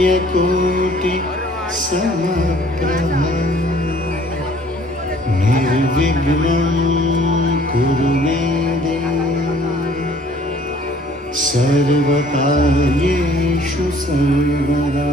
सूर्यकोटि समप्रभा निर्विघ्नं कुरु मे देव सर्वकार्येषु सर्वदा।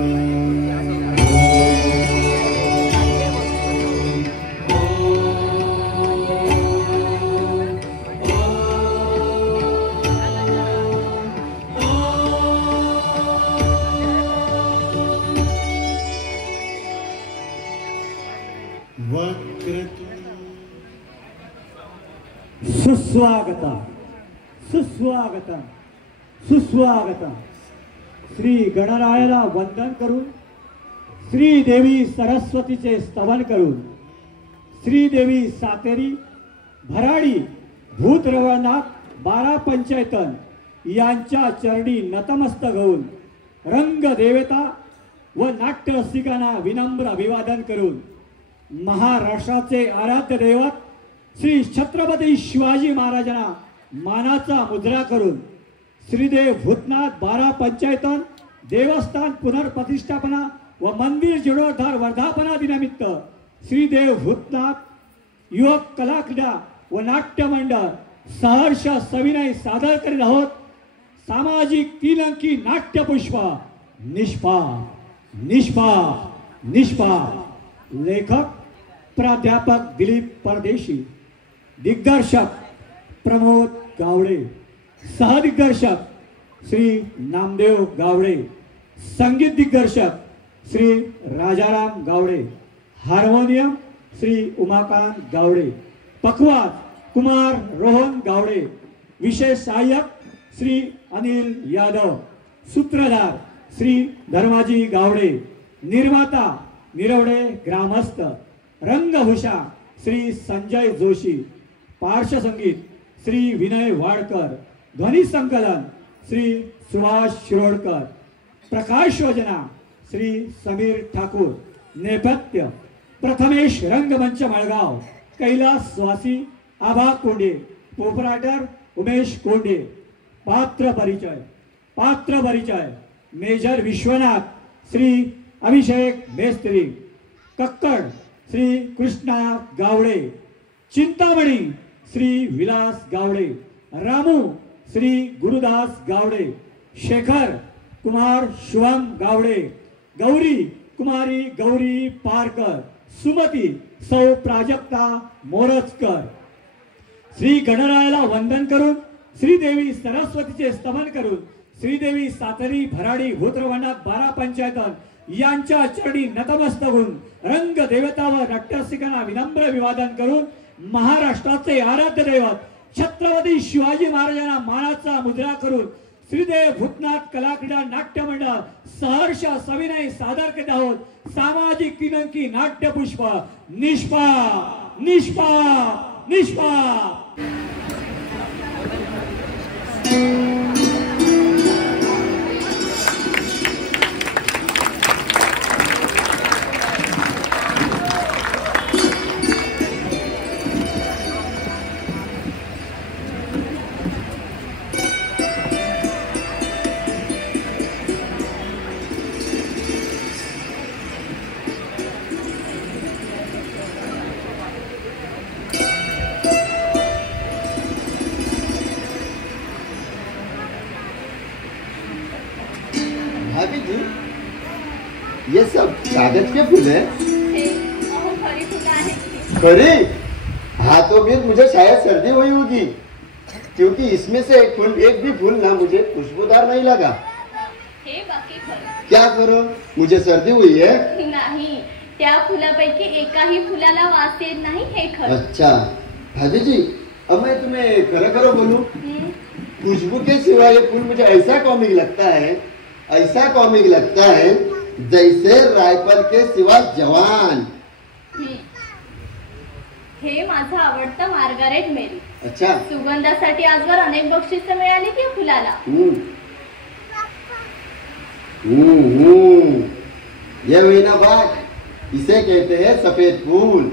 सुस्वागतम सुस्वागतम सुस्वागतम। श्री गणरायाला वंदन करून, श्री देवी सरस्वतीचे स्तवन करून, श्री देवी सातेरी, भराडी, भूतरवळनाथ, 12 पंचायतन यांच्या चरणी नतमस्तक होऊन रंगदेवता व नाट्य रसिकांना विनम्र अभिवादन करून महाराष्ट्राचे आराध्य दैवत श्री छत्रपती शिवाजी महाराजांना मानाचा मुद्रा करून श्रीदेव भूतनाथ 12 पंचायतन देवस्थान पुनर्प्रतिष्ठापना व मंदिर जीर्णोद्धार वर्धापना दिनानिमित्त श्रीदेव भूतनाथ युवक कला क्रीडा व नाट्य मंडळ सहर्ष सविनय सादर करीत आहोत सामाजिक 3 अंकी नाट्यपुष्प निष्पाप निष्पाप निष्पाप। लेखक प्राध्यापक दिलीप परदेशी, दिग्दर्शक प्रमोद गावडे, सहदिग्दर्शक श्री नामदेव गावडे, संगीत दिग्दर्शक श्री राजाराम गावडे, हार्मोनियम श्री उमाकांत गावडे, पखवाज कुमार रोहन गावडे, विशेष सहाय्यक श्री अनिल यादव, सूत्रधार श्री धर्माजी गावडे, निर्माता निरवडे ग्रामस्थ, रंगभूषा श्री संजय जोशी, पार्श्वसंगीत श्री विनय वाडकर, ध्वनी संकलन श्री सुभाष शिरोडकर, प्रकाश योजना श्री समीर ठाकूर, नेपथ्य प्रथमेश रंगमंच मळगाव, कैलास स्वासी, आभा कोंडे, पोपराटर उमेश कोंडे। पात्र परिचय मेजर विश्वनाथ श्री अभिषेक मेस्त्री, कक्कड श्री कृष्णा गावडे, चिंतामणी श्री विलास गावडे, रामू श्री गुरुदास गावडे, शेखर कुमार शुभम गावडे, गौरी कुमारी गौरी पारकर, सुमती सौ प्राजक्ता मोरजकर। श्री गणरायाला वंदन करून, श्रीदेवी सरस्वतीचे स्तवन करून, श्रीदेवी सातेरी, भराडी, भूतरवळनाथ 12 पंचायतन यांच्या चरणी नतमस्तक होऊन रंग देवता व नाट्यरसिकांना विनम्र अभिवादन करून महाराष्ट्राचे आराध्य दैवत छत्रपती शिवाजी महाराजांना मानाचा मुद्रा करून श्रीदेव भूतनाथ कला क्रीडा नाट्य मंडळ सहर्ष सविनय सादर करीत आहोत सामाजिक 3 अंकी नाट्यपुष्प निष्पाप निष्पाप निष्पाप। भाभी जी, ये सब कागज के फूल हैं? खरी? हाँ तो फिर मुझे शायद सर्दी हुई होगी क्योंकि इसमें से एक भी फूल ना मुझे खुशबूदार नहीं लगा। हे बाकी क्या करो, मुझे सर्दी हुई है? नाही, त्या फुलापैकी एकाही फुलाला वास येत नाही हे खरं। अच्छा भाभी जी, अब मैं तुम्हें खरं बोलूं, खुशबू के सिवाय ये फूल मुझे ऐसा कॉमिक लगता है जैसे रायफल के सिवा जवान। हे माझा आवडता मार्गारेट मेरी। अच्छा, सुगंधासाठी आजवर अनेक बक्षिसे मिळाली की फुलाला। ये वीणा बाग, इसे कहते हैं सफेद फूल,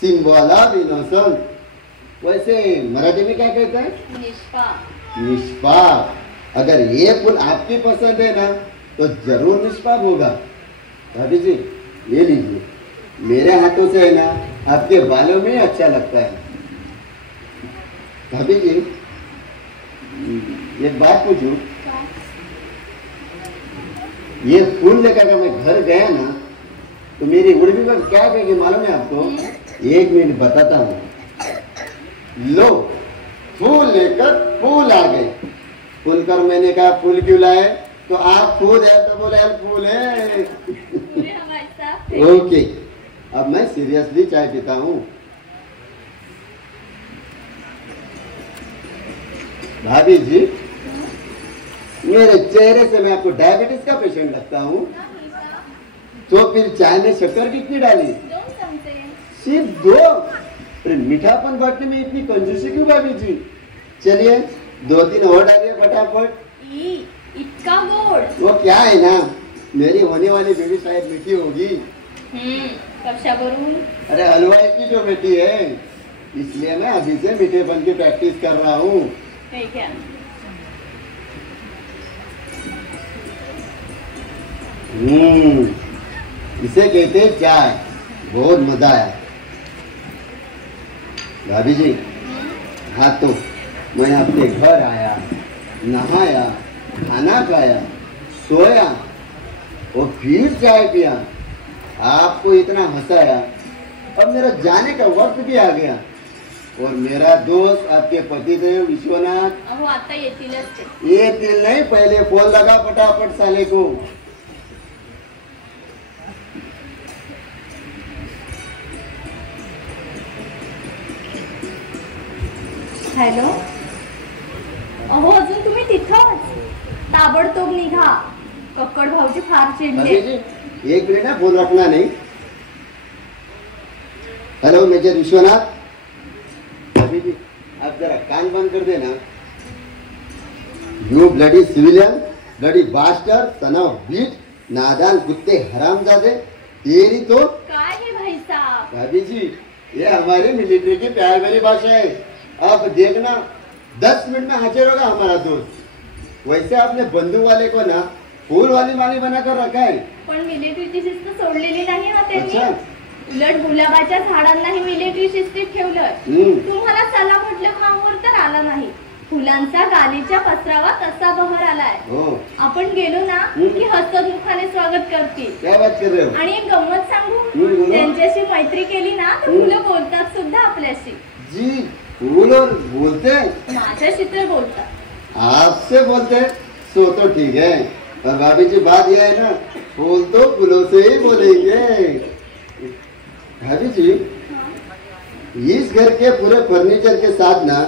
सिंबोला विनोसन। वैसे मराठी में क्या कहते हैं? निष्पाप। निष्पाप। अगर ये फूल आपकी पसंद है ना तो जरूर निष्पाप होगा। भाभी जी ये लीजिए, मेरे हाथों से है ना आपके बालों में अच्छा लगता है। भाभी जी एक बात पूछूं, ये फूल लेकर के मैं घर गया ना तो मेरी उर्मी पर क्या कहेगी मालूम है आपको? एक मिनट बताता हूँ। लो फूल लेकर फूल आ गए। फूल कर मैंने कहा फूल क्यों लाए? तो आप खुद है तो बोले फूल है। ओके अब मैं सीरियसली चाय पीता हूँ। भाभी जी मेरे चेहरे से मैं आपको डायबिटीज का पेशेंट लगता हूँ, तो फिर चाय में शक्कर कितनी डाली? सिर्फ 2। अरे मीठापन बांटने में इतनी कंजूसी क्यों भाभी जी? चलिए 2-3 और डालिए फटाफट। इतका गोड? वो क्या है ना, मेरी होने वाली बेबी शायद मीठी होगी। कक्षा करूं? अरे हलवाई की जो बेटी है, इसलिए मैं अभी से मीठेपन की प्रैक्टिस कर रहा हूँ। क्या? इसे कहते हैं चाय। बहुत मजा आया भाभी जी। हाँ तो मैं आपके घर आया, नहाया, खाना खाया, सोया और फिर चाय पिया, आपको इतना हंसाया। अब मेरा जाने का वक्त भी आ गया और मेरा दोस्त आपके पतिदेव विश्वनाथ अहो आता येतीलच ते. येतील नहीं, पहले फोन लगा फटाफट साले को। हॅलो, अहो अजून तुम्ही तिथंच? ताबडतोब निघा, कक्कड भाऊजी फार चिडले. भाभी जी एक मिनट ना, फोन रखना नहीं। Hello major Vishwanath. भाभी जी आप जरा कान बंद कर देना। You bloody civilian, bloody bastard, son of bitch, नादान कुत्ते हरामजादे, तेरी तो। काय है भाई साहब? भाभी जी ये हमारे मिलिट्री की प्यार भरी भाषा है। अब देखना 10 मिनट में हाजिर होगा हमारा दोस्त। वैसे आपने बंदूक वाले को ना फूल वाली माली बनाकर रखा है। पण मिलिटरीची शिस्त सोडलेली नाही ना त्यांनी. अच्छा. उलट गुलाबाच्या झाडांनाही मिलिटरी शिस्तीत ठेवलं. तुम्हाला चला म्हटलं खांबवर तर आला नाही. फुलांचा गालीच्या पसरावा कसा बहर आलाय. आपण गेलो ना की हसतमुखाने स्वागत करतील. क्या बात कर रहे हो? आणि एक गंमत सांगू, त्यांच्याशी मैत्री केली ना तर फुलं बोलतात सुद्धा आपल्याशी. जी फूल और बोलते? माझ्याशी तर बोलतात. आपसे बोलते सो तो ठीक है, पर भाभी जी बात यह है ना, फूल तो फूलों से ही बोलेंगे। भाभी जी इस घर के पूरे फर्नीचर के साथ ना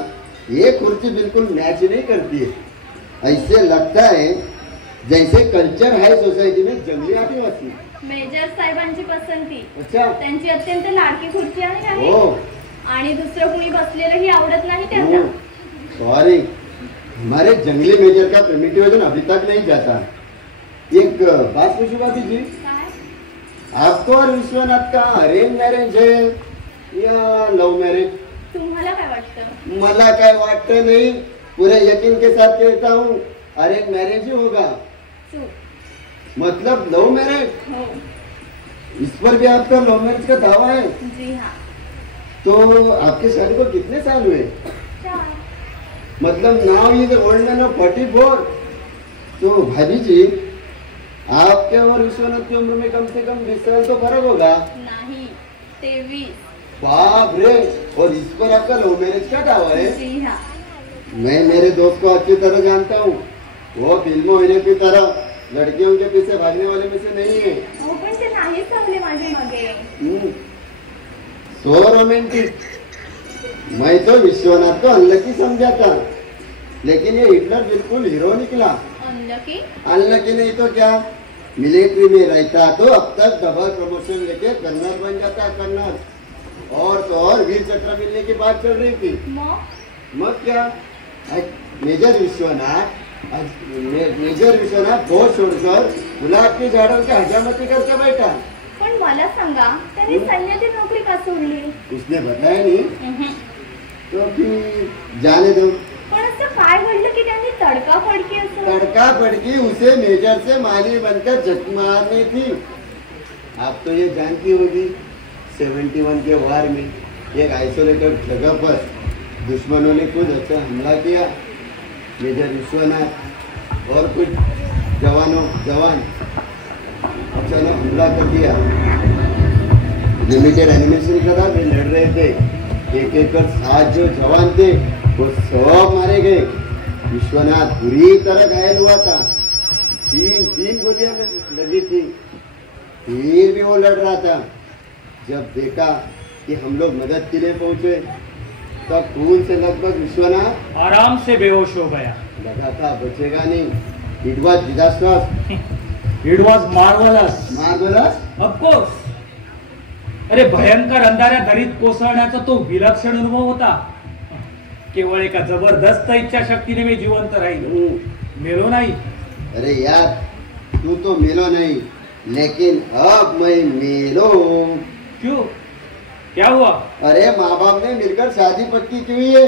ये कुर्सी बिल्कुल मैच नहीं करती है। ऐसे लगता है जैसे कल्चर हाई सोसाइटी में जंगली आदिवासी। मेजर साहेबांची पसंती. अच्छा. त्यांची अत्यंत लाडकी खुर्ची आहे आणि दुसरं कुणी बसलेलंही आवडत नाही त्यांना. सॉरी, हमारे जंगली मेजर का प्रिमिटिव अभी तक नहीं जाता। एक बात पूछूं भाभी जी, आपको और विश्वनाथ का अरेंज मैरिज है या लव मैरिज? तुम्हाला काय वाटतं? मला काय वाटतं नहीं, पूरे यकीन के साथ कहता हूँ अरेंज मैरिज ही होगा। मतलब लव मैरिज? हो. इस पर भी आपका लव मैरिज का दावा है? जी हाँ. तो आपके शादी को कितने साल हुए? 4. मतलब now is old man of 44। तो भाभी जी आपके और विश्वनाथ की उम्र में कम से कम 20 साल तो फर्क होगा। नहीं, 23. बाप रे, और इस पर आपका लव मैरिज का दावा है? जी हाँ. मैं मेरे दोस्त को अच्छी तरह जानता हूँ, वो फिल्मों हीरो की तरह लड़कियों के पीछे भागने वाले में से नहीं है। हो पण ते नाही चांगले माझे मागे. So romantic. मैं तो विश्वनाथ को अनलकी समझा था, लेकिन ये हिटलर बिल्कुल हीरो निकला। अनलकी? अनलकी नहीं तो क्या, मिलिट्री में रहता तो अब तक डबल प्रमोशन लेके कर्नल बन जाता। कर्नल और तो और वीर चक्र मिलने की बात चल रही थी। मत क्या, मेजर विश्वनाथ बहुत छोड़कर गुलाब के झाड़ों की हजामती करके बैठा। पण मला सांगा, त्यांनी सैन्याची नोकरी का सोडली? उसने बताया नहीं। तो फिर जाने दो, पण असं काय घडलं की त्यांनी तडकाफडकी असं? तड़का-फड़की उसे मेजर से माली बनकर झक मारनी थी। आप तो ये जानती होगी 71 के वार में एक आइसोलेटेड जगह पर दुश्मनों ने कुछ अच्छा हमला किया। मेजर विश्वनाथ और कुछ जवान अचानक हमला कर दिया। लिमिटेड एनिमेशन का था, वे लड़ रहे थे। एक एक कर 7 जो जवान थे वो सब मारे गए। विश्वनाथ बुरी तरह घायल हुआ था। तीन गोलियां लगी थी, फिर भी वो लड़ रहा था। जब देखा कि हम लोग मदद के लिए पहुंचे तब खून से लगभग विश्वनाथ आराम से बेहोश हो गया। लगा था बचेगा नहीं। It was disastrous. It was marvelous. Marvelous? Of course. अरे भयंकर अंधाऱ्या दरीत कोसळण्याचा तो विलक्षण अनुभव होता। केवळ एका जबरदस्त इच्छाशक्तीने मी जिवंत राहिलो, मेलो नाही। अरे यार तू तो मिलो नहीं, लेकिन अब मैं मिलो। क्यों, क्या हुआ? अरे माँ बाप ने मिलकर शादी पक्की की है।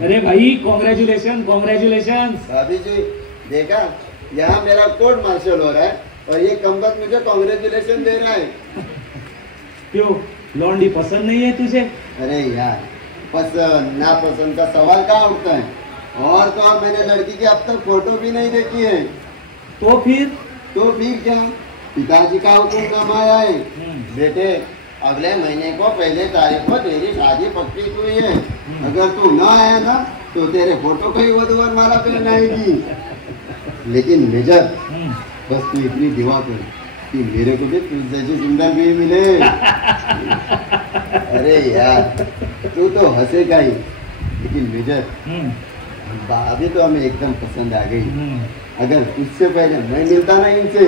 अरे भाई कॉन्ग्रेचुलेशन कॉन्ग्रेचुलेशन। भाभी जी देखा, यहाँ मेरा कोर्ट मार्शल हो रहा है और ये कमबख्त मुझे कॉन्ग्रेचुलेशन दे रहा है। क्यों, लौंडी पसंद नहीं है तुझे? अरे यार पसंद नापसंद का सवाल कहाँ उठता है? और तो और मैंने लड़की की अब तक फोटो भी नहीं देखी है। तो फिर क्या, पिताजी का हुक्म कमाया है। बेटे अगले महीने को पहले तारीख को तेरी शादी पक्की हुई है। अगर तू न आया ना तो तेरे फोटो को ही वधूवर माला पहनाएगी। लेकिन मेजर बस तू इतनी दुआ कर कि मेरे को भी तुझ जैसी सुंदर भी मिले। अरे यार तू तो हंसेगा ही, लेकिन मेजर भाभी तो हमें एकदम पसंद आ गई। अगर उससे पहले मैं मिलता ना इनसे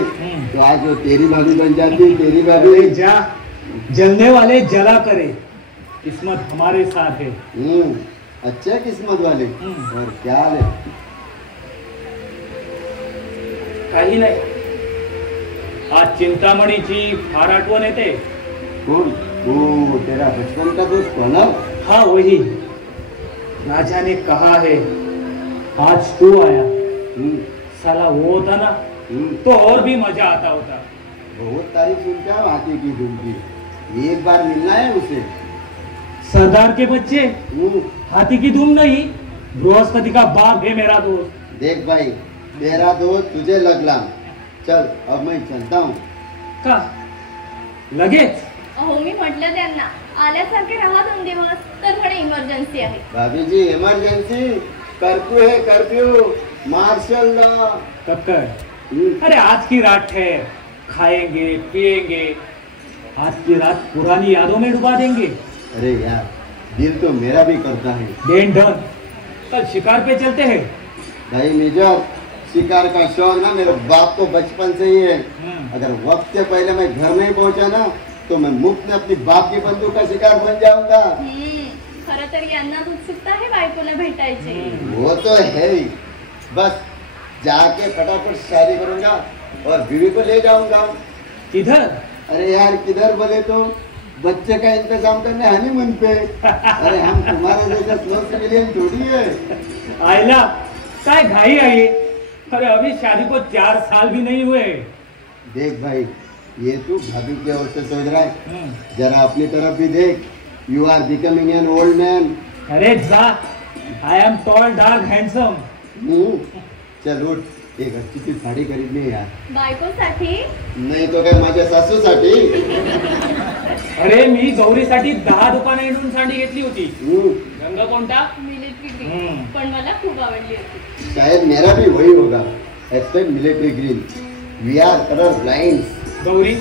तो आज वो तेरी भाभी बन जाती। तेरी भाभी जा, जलने वाले जला करे, किस्मत हमारे साथ है। अच्छे किस्मत वाले। और क्या हाल है? काही नाही, आज चिंतामणीची फार आठवण येते। कौन? वो तेरा बचपन का दोस्त प्रणव? हाँ वही। राजा ने कहा है आज तू आया, साला वो होता ना तो और भी मजा आता होता। बहुत तारीफ सुनते हो हाथी की धूम की, एक बार मिलना है उसे। सरदार के बच्चे, हाथी की धूम नहीं, बृहस्पति का बाप है मेरा दोस्त। देख भाई तेरा दोस्त तुझे लगला। चल अब मैं चलता हूँ। का लगेच? अहो मी म्हटलं त्यांना आल्यासारखे राहा 2 दिवस, तर म्हणे इमर्जन्सी आहे। भाभी जी इमरजेंसी, कर्फ्यू है कर्फ्यू, मार्शल लॉ। कक्कर, अरे आज की रात है, खाएंगे पिएंगे, आज की रात पुरानी यादों में डुबा देंगे। अरे यार दिल तो मेरा भी करता है। देन डन, कल शिकार पे चलते हैं। भाई मेजर शिकार का शौक ना मेरे बाप को बचपन से ही है। अगर वक्त से पहले मैं घर नहीं पहुंचा ना तो मैं मुफ्त में अपनी बाप की बंदूक का शिकार बन जाऊंगा। खरं तर यांना उत्सुकता है बायकोला भेटायची। वो तो है ही, बस जाके फटाफट शादी करूंगा और बीवी को ले जाऊंगा। किधर? अरे यार किधर बोले तो बच्चे का इंतजाम करने हनीमून पे। अरे हम तुम्हारे जैसे स्लो सिविलियन थोड़ी है। आयला काय घाई आई, अरे अभी शादी को 4 साल भी नहीं हुए। देख भाई ये तू भाभी की ओर से सोच रहा है, जरा अपनी तरफ भी देख। You are becoming an old man. अरे जा, I am tall dark handsome. चल उठ, एक अच्छी सी साडी खरीदनी है यार। बायकोसाठी? नाही तो काय माझ्या सासूसाठी। अरे मी गौरीसाठी 10 दुकाने हिंडून साडी घेतली होती। रंग कोणता? मिलिटरी ग्रीन, पण मला खूप आवडली होती। शायद मेरा भी वही होगा, except military green. We are colour blind. Gauri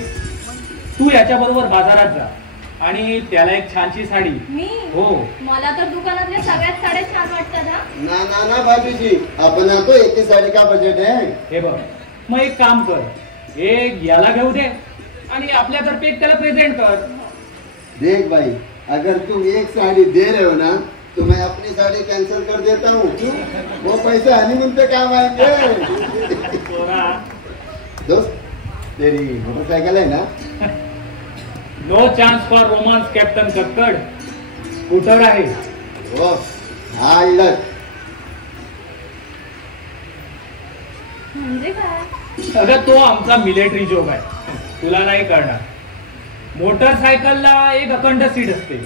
तू याच्या बरोबर बाजारात जा आणि त्याला एक छानशी साडी। मी? हो। मला तर दुकानातल्या सगळ्यात साड्या छान वाटतात। ना भाभी जी, अपना तो एक ही साड़ी का बजट है। हे बघ, मग एक काम कर, एक याला घेऊ दे आणि आपल्यातर्फे एक त्याला प्रेझेंट कर। देख भाई अगर तुम एक साड़ी दे रहे हो ना तो मैं अपनी साड़ी कैंसिल कर देता हूँ। वो पैसे हनीमून पे काम आएंगे। दोस्त तेरी मोटरसाइकिल है ना? No chance for romance captain Kakkar, scooter आहे। ओ हाँ इलत म्हणजे काय? अगं तो आमचा मिलिटरी जॉब आहे, तुला नाही कळणार. मोटरसायकलला एक अखंड सीट असते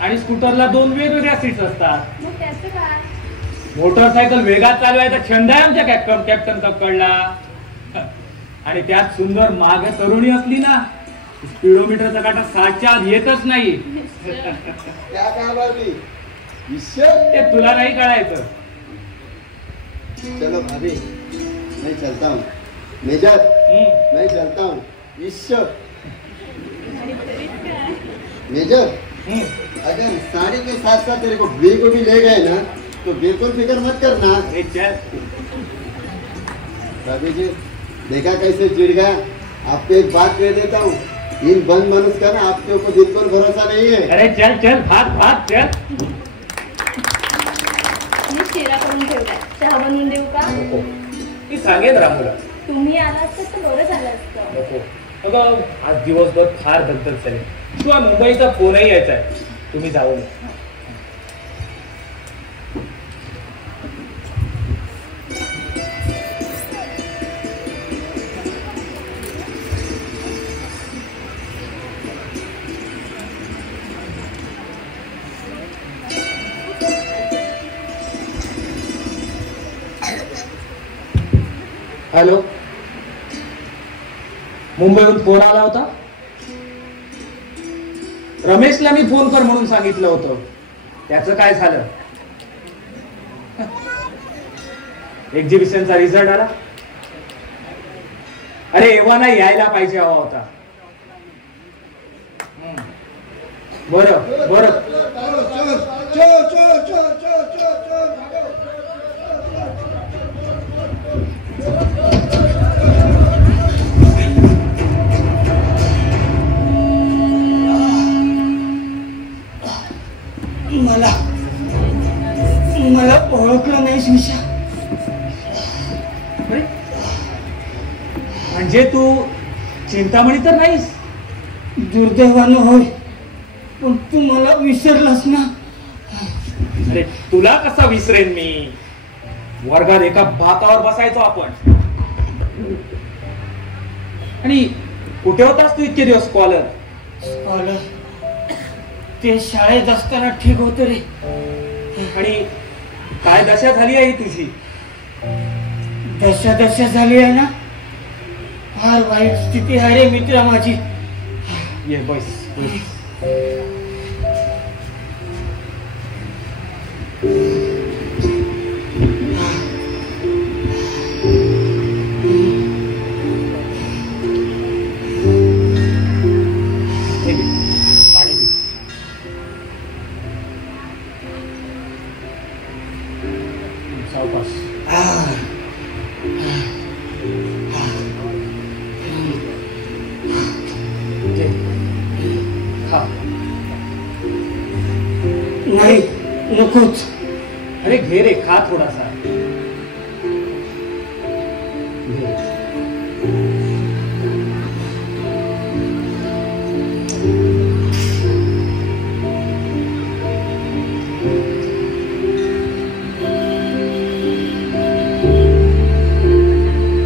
आणि स्कूटरला 2 वेगवेगळ्या सीट्स असतात. मग त्याचं काय? मोटरसायकल वेगात चालवायचा छंद आहे आमच्या कॅप्टन कक्कडला. आणि त्यात सुंदर माग तरुणी असली ना, स्पीडोमीटरचा काटा 60च्या आत येतच नाही. ते तुला नाही कळायचं. चलो भाभी, मैं चलता हूँ. मेजर, मैं चलता हूँ. ईश्वर मेजर, अगर साड़ी के साथ साथ तेरे को ब्ले को भी ले गए ना तो बिल्कुल फिक्र मत करना. भाभी जी देखा कैसे चिढ़ गया. आपको एक बात कह देता हूँ, इन बंद मनुष्य का ना आपके ऊपर बिल्कुल भरोसा नहीं है. अरे चल चल भाग चल. मी शिरा करून ठेवलाय, चहा बनवून देऊ का? ती सांगेन रामूला. तुम्ही आला असतं तर बरं झालं असतं. अगं आज दिवसभर फार दगदग झाली. शिवाय मुंबईचा फोनही यायचा आहे. तुम्ही जाऊ नये. हॅलो, मुंबईहून फोन आला होता. रमेशला मी फोन कर म्हणून सांगितलं होतं. त्याचं काय झालं? एक्झिबिशनचा रिझल्ट आला. अरे एव्हा नाही यायला पाहिजे हवा होता. बरं बरं. मला ओळखलं नाही शिवशा. म्हणजे तू चिंतामणी तर नाहीस? दुर्दैवानं होय, पण तू मला विसरलास ना. अरे तुला कसा विसरेन मी? वर्गात एका भातावर बसायचो आपण. आणि कुठे होतास तू इतके दिवस? स्कॉलर ते शाळेत असताना ठीक होत रे. आणि काय दशा झाली आहे तुझी? दशा झाली आहे ना. फार वाईट स्थिती आहे रे मित्रा माझी. ये बस. नाही नकोच. अरे घे रे, खा थोडासा.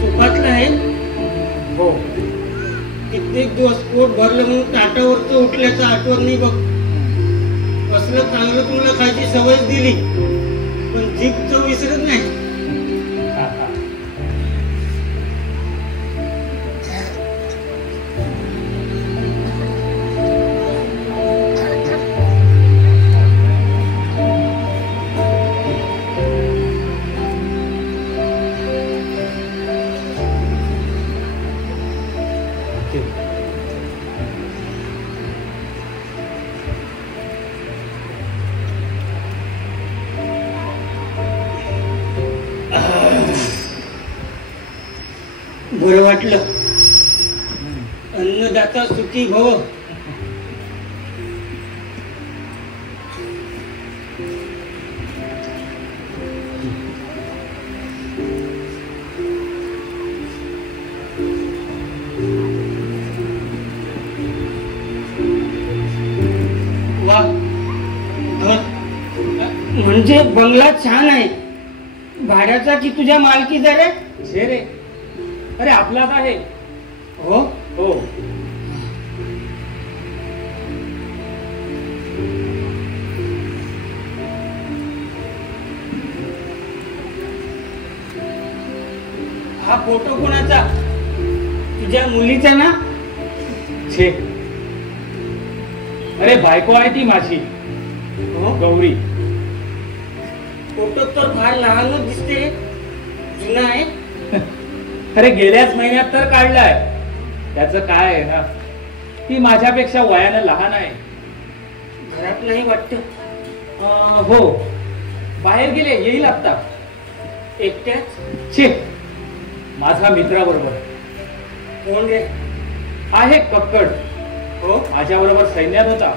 तुपातलं आहे? हो. कित्येक दिवस पोट भरलं म्हणून ताटावरचं उठल्याचं आठवण नाही बघ. असलं चांगलं तुम्हाला खायची सवय दिली, पण जीभ चव विसरत नाही. बरं वाटलं. अन्नदाता सुखी भव. वा, म्हणजे बंगला छान आहे. भाड्याचा की तुझ्या मालकीचा रे? छे रे, अरे आपलाच आहे. हो हो. हा फोटो कोणाचा? तुझ्या मुलीचा ना? छे, अरे बायको आहे ती माझी, गौरी. फोटो तर फार लहानच दिसते, जुना आहे. अरे गेल्याच महिन्यात तर काढलाय. त्याचं काय आहे ना, ती माझ्यापेक्षा वयानं लहान आहे. घरात नाही वाटत? हो, बाहेर गेले, येईल आता. एकट्याच? छे, माझा मित्राबरोबर. कोण रे? आहे कक्कड. हो, माझ्याबरोबर सैन्यात होता.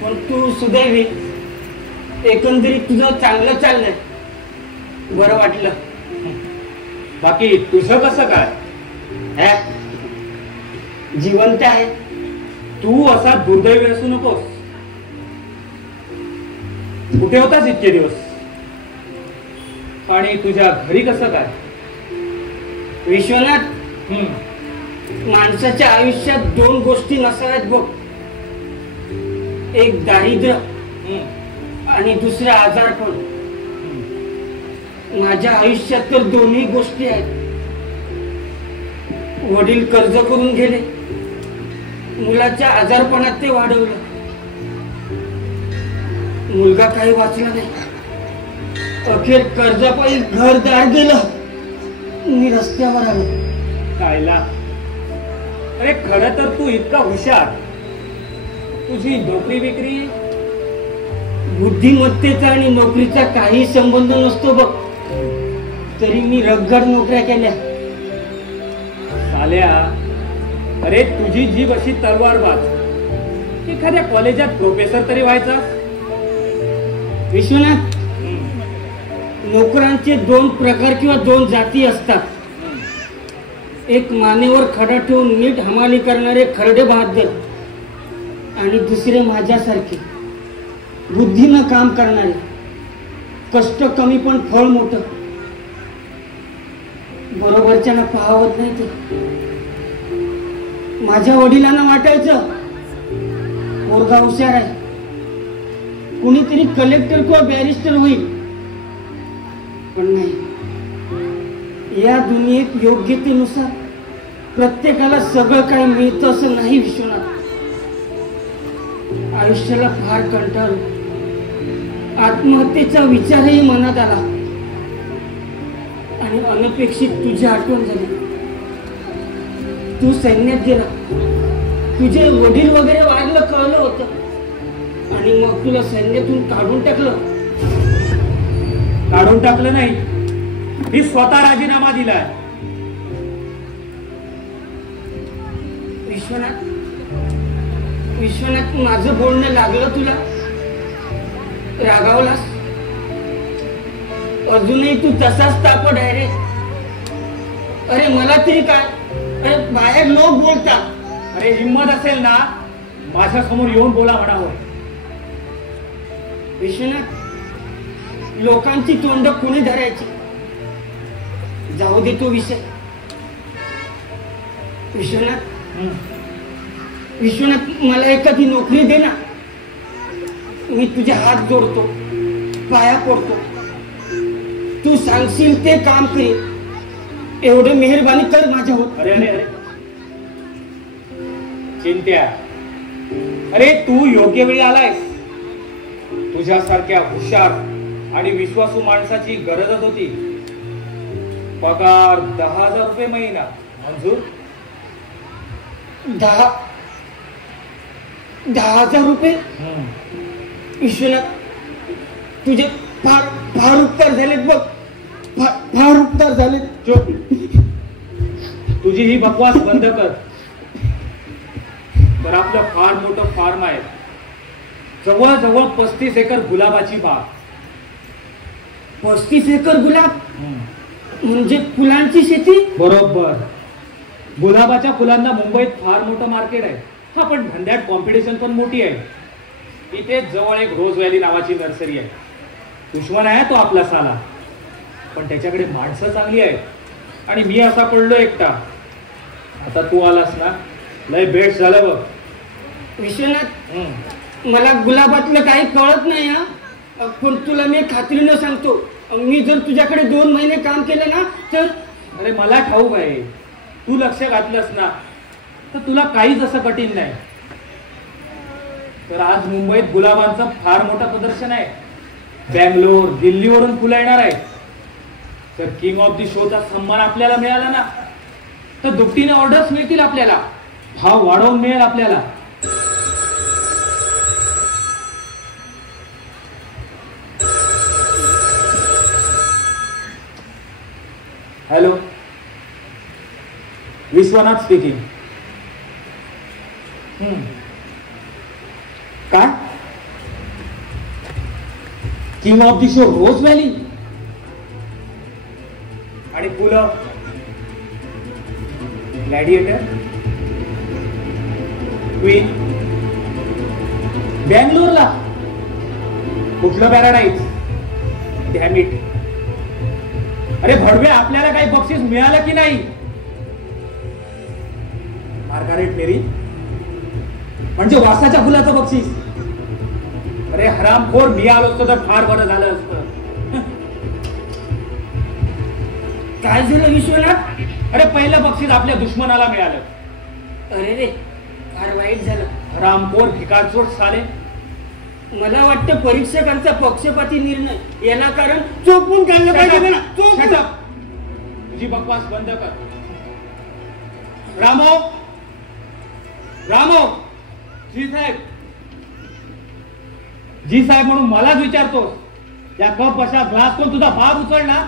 पण तू सुदैवी, एकंदरीत तुझं चांगलं चाललंय, बरं वाटलं. बाकी तुझं कसं काय? जिवंत आहे. तू असा दुर्दैवी असू नकोस. कुठे होतास इतके दिवस? आणि तुझ्या घरी कसं काय? विश्वनाथ, माणसाच्या आयुष्यात दोन गोष्टी नसाव्यात बघ. एक दारिद्र्य आणि दुसरं आजारपण. माझ्या आयुष्यात तर दोन्ही गोष्टी आहेत. वडील कर्ज करून गेले, मुलाच्या आजारपणात ते वाढवलं. मुलगा काही वाचला नाही, अखेर कर्जापायी घरदार गेलं, मी रस्त्यावर आलो. कायला, अरे खरं तर तू इतका हुशार. तुझी नोकरी बिक्री? बुद्धिमत्तेचा आणि नोकरीचा काही संबंध नसतो बघ, तरी मी रगड नोकऱ्या केल्या. साल्या, अरे तुझी जीभ अशी तलवारबाज. एखाद्या कॉलेजात प्रोफेसर तरी व्हायचा. विश्वनाथ, नोकरांचे दोन प्रकार किंवा दोन जाती असतात. एक मानेवर खडा ठेवून नीट हमाली करणारे खरडे बहादर, आणि दुसरे माझ्यासारखे बुद्धीनं काम करणारे, कष्ट कमी पण फळ मोठं. बरोबरच्याला पाहवत नाही ते. माझ्या वडिलांना वाटायचं पोरगा हुशार आहे, कुणीतरी कलेक्टर किंवा बॅरिस्टर होईल. पण नाही, या दुनियेत योग्यतेनुसार प्रत्येकाला सगळं काय मिळतं असं नाही. विश्वनाथ, आयुष्याला फार कंटाळलो. आत्महत्येचा विचारही मनात आला आणि अनपेक्षित तुझी आठवण झाली. तू सैन्यात गेला, तुझे वडील वगैरे वाढलं कळलं होतं, आणि मग तुला सैन्यातून काढून टाकलं. काढून टाकलं नाही, मी स्वतः राजीनामा दिलाय. विश्वनाथ, विश्वनाथ, माझं बोलणं लागलं तुला? रागावलास? अजूनही तू तसाच तापड आहे रे. अरे मला तरी काय, अरे बाहेर लोक बोलतात. अरे हिंमत असेल ना, माझ्या समोर येऊन बोला म्हणावं. विश्वनाथ, लोकांची तोंड कुणी धरायची? जाऊ दे तो विषय. विश्वनाथ, विश्वनाथ, मला एखादी नोकरी दे ना. मी तुझे हात जोडतो, पाया पडतो. तू सांगशील ते काम करीन, एवढे मेहरबानी कर माझ्यावर. अरे अरे अरे चिंत्या, अरे तू योग्य वेळी आलायस. तुझ्यासारख्या हुशार आणि विश्वासू माणसाची गरजच होती. पगार 10,000 रुपये महिना मंजूर. 10,000 रुपये? विश्वनाथ, तुझे फार फार उपकार झालेत बघ, फार उपकार झालेत. चुप, तुझी ही बकवास बंद कर. तर आपलं फार मोठं फार्म आहे, जवळजवळ 35 एकर गुलाबाची बाग. 35 एकर गुलाब? म्हणजे फुलांची शेती? बरोबर. गुलाबाच्या फुलांना मुंबईत फार मोठं मार्केट आहे. हा, पण धंद्यात कॉम्पिटिशन पण मोठी आहे. इथे जवळ एक रोज व्हॅली नावाची नर्सरी आहे. दुश्मन आहे तो आपला साला, पण त्याच्याकडे माणसं चांगली आहेत आणि मी असा पडलो एकटा. आता तू आलास ना, लय बेस्ट झालं बघ. विश्वनाथ, मला गुलाबातलं काही कळत नाही हा, पण तुला मी खात्रीनं सांगतो, मी जर तुझ्याकडे 2 महिने काम केलं ना तर. अरे मला ठाऊक आहे, तू लक्ष घातलंस ना तर तुला काहीच असं कठीण नाही. तर आज मुंबईत गुलाबांचं फार मोठं प्रदर्शन आहे. बँगलोर, दिल्लीवरून फुलं येणार आहे. तर किंग ऑफ दी शोचा सन्मान आपल्याला मिळाला ना तर दुपटीने ऑर्डर्स मिळतील आपल्याला, भाव वाढवून मिळेल आपल्याला. Hello, Vishwanath speaking. काय? King of the show rose valley आणि फुलं ग्लॅडिएटर, क्वीन, बँगलोरला कुठलं पॅराडाईज, डॅम इट. अरे भडवे, आपल्याला काही बक्षीस मिळालं की नाही? मार्गारेट मेरी म्हणजे वासाच्या फुलाचं बक्षीस. अरे हरामखोर, मी आलो असतो तर फार बरं झालं असतं. काय झालं विश्वनाथ? अरे पहिलं बक्षीस आपल्या दुश्मनाला मिळालं. अरे रे, फार वाईट झालं. हरामखोर, भिकारचोट साले. मला वाटतं परीक्षकांचा पक्षपाती निर्णय याला कारण चोपून काढलं पाहिजे ना. तुझी बकवास बंद कर. रामो, रामो. जी साहेब, जी साहेब म्हणून मलाच विचारतोस? या कप अशा ग्लास कोण तुझा बाप उचलला?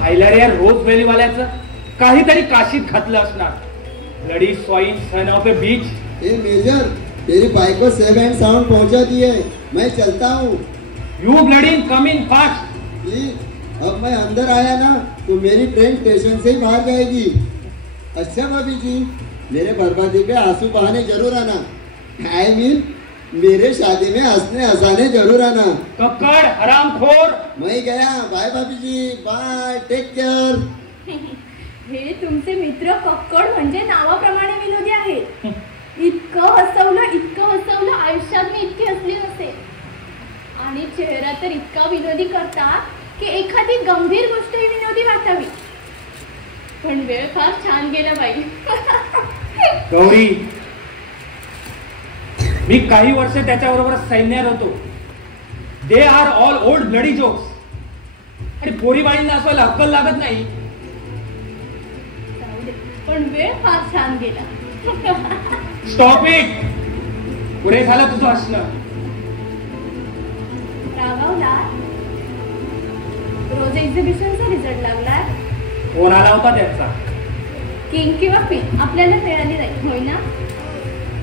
हायलरिया रोज व्हॅलीवाल्याचं काहीतरी काशीत घातलं असणार. Bloody swine son of a bitch. ए मेजर, तेरी बाइक को सेफ एंड साउंड पहुंचा दी है, मैं चलता हूँ. You bloody coming fast. Please, अब मैं अंदर आया ना तो मेरी ट्रेन स्टेशन से ही बाहर जाएगी. अच्छा भाभी जी, मेरे बर्बादी पे आंसू बहाने जरूर आना. आई मीन मेरे शादी में हंसने हंसाने जरूर आना. कक्कड़, हरामखोर. मैं गया. बाय भाभी जी, बाय, टेक केअर. हे तुमचे मित्र कक्कड म्हणजे नावाप्रमाणे विनोदी आहेत. इतकं हसवलं आयुष्यात मी इतकी हसली नसे. आणि चेहरा तर इतका विनोदी करतात की एखादी गंभीर गोष्ट ही विनोदी वाटावी. पण वेळ फार छान गेला बाई. गौरी, मी काही वर्ष त्याच्याबरोबर सैन्यात होतो. They are all old bloody jokes. आणि पोरीबाळींना असवायला अक्कल लागत नाही. पण वेळ फार छान गेला. Stop it. पुढे झालं तुझं हसणं. रागावला? रोज एक्झिबिशनचा रिझल्ट लागला. फोन आला होता त्याचा. किंग किंवा क्वीन आपल्याला मिळाली नाही, होय ना?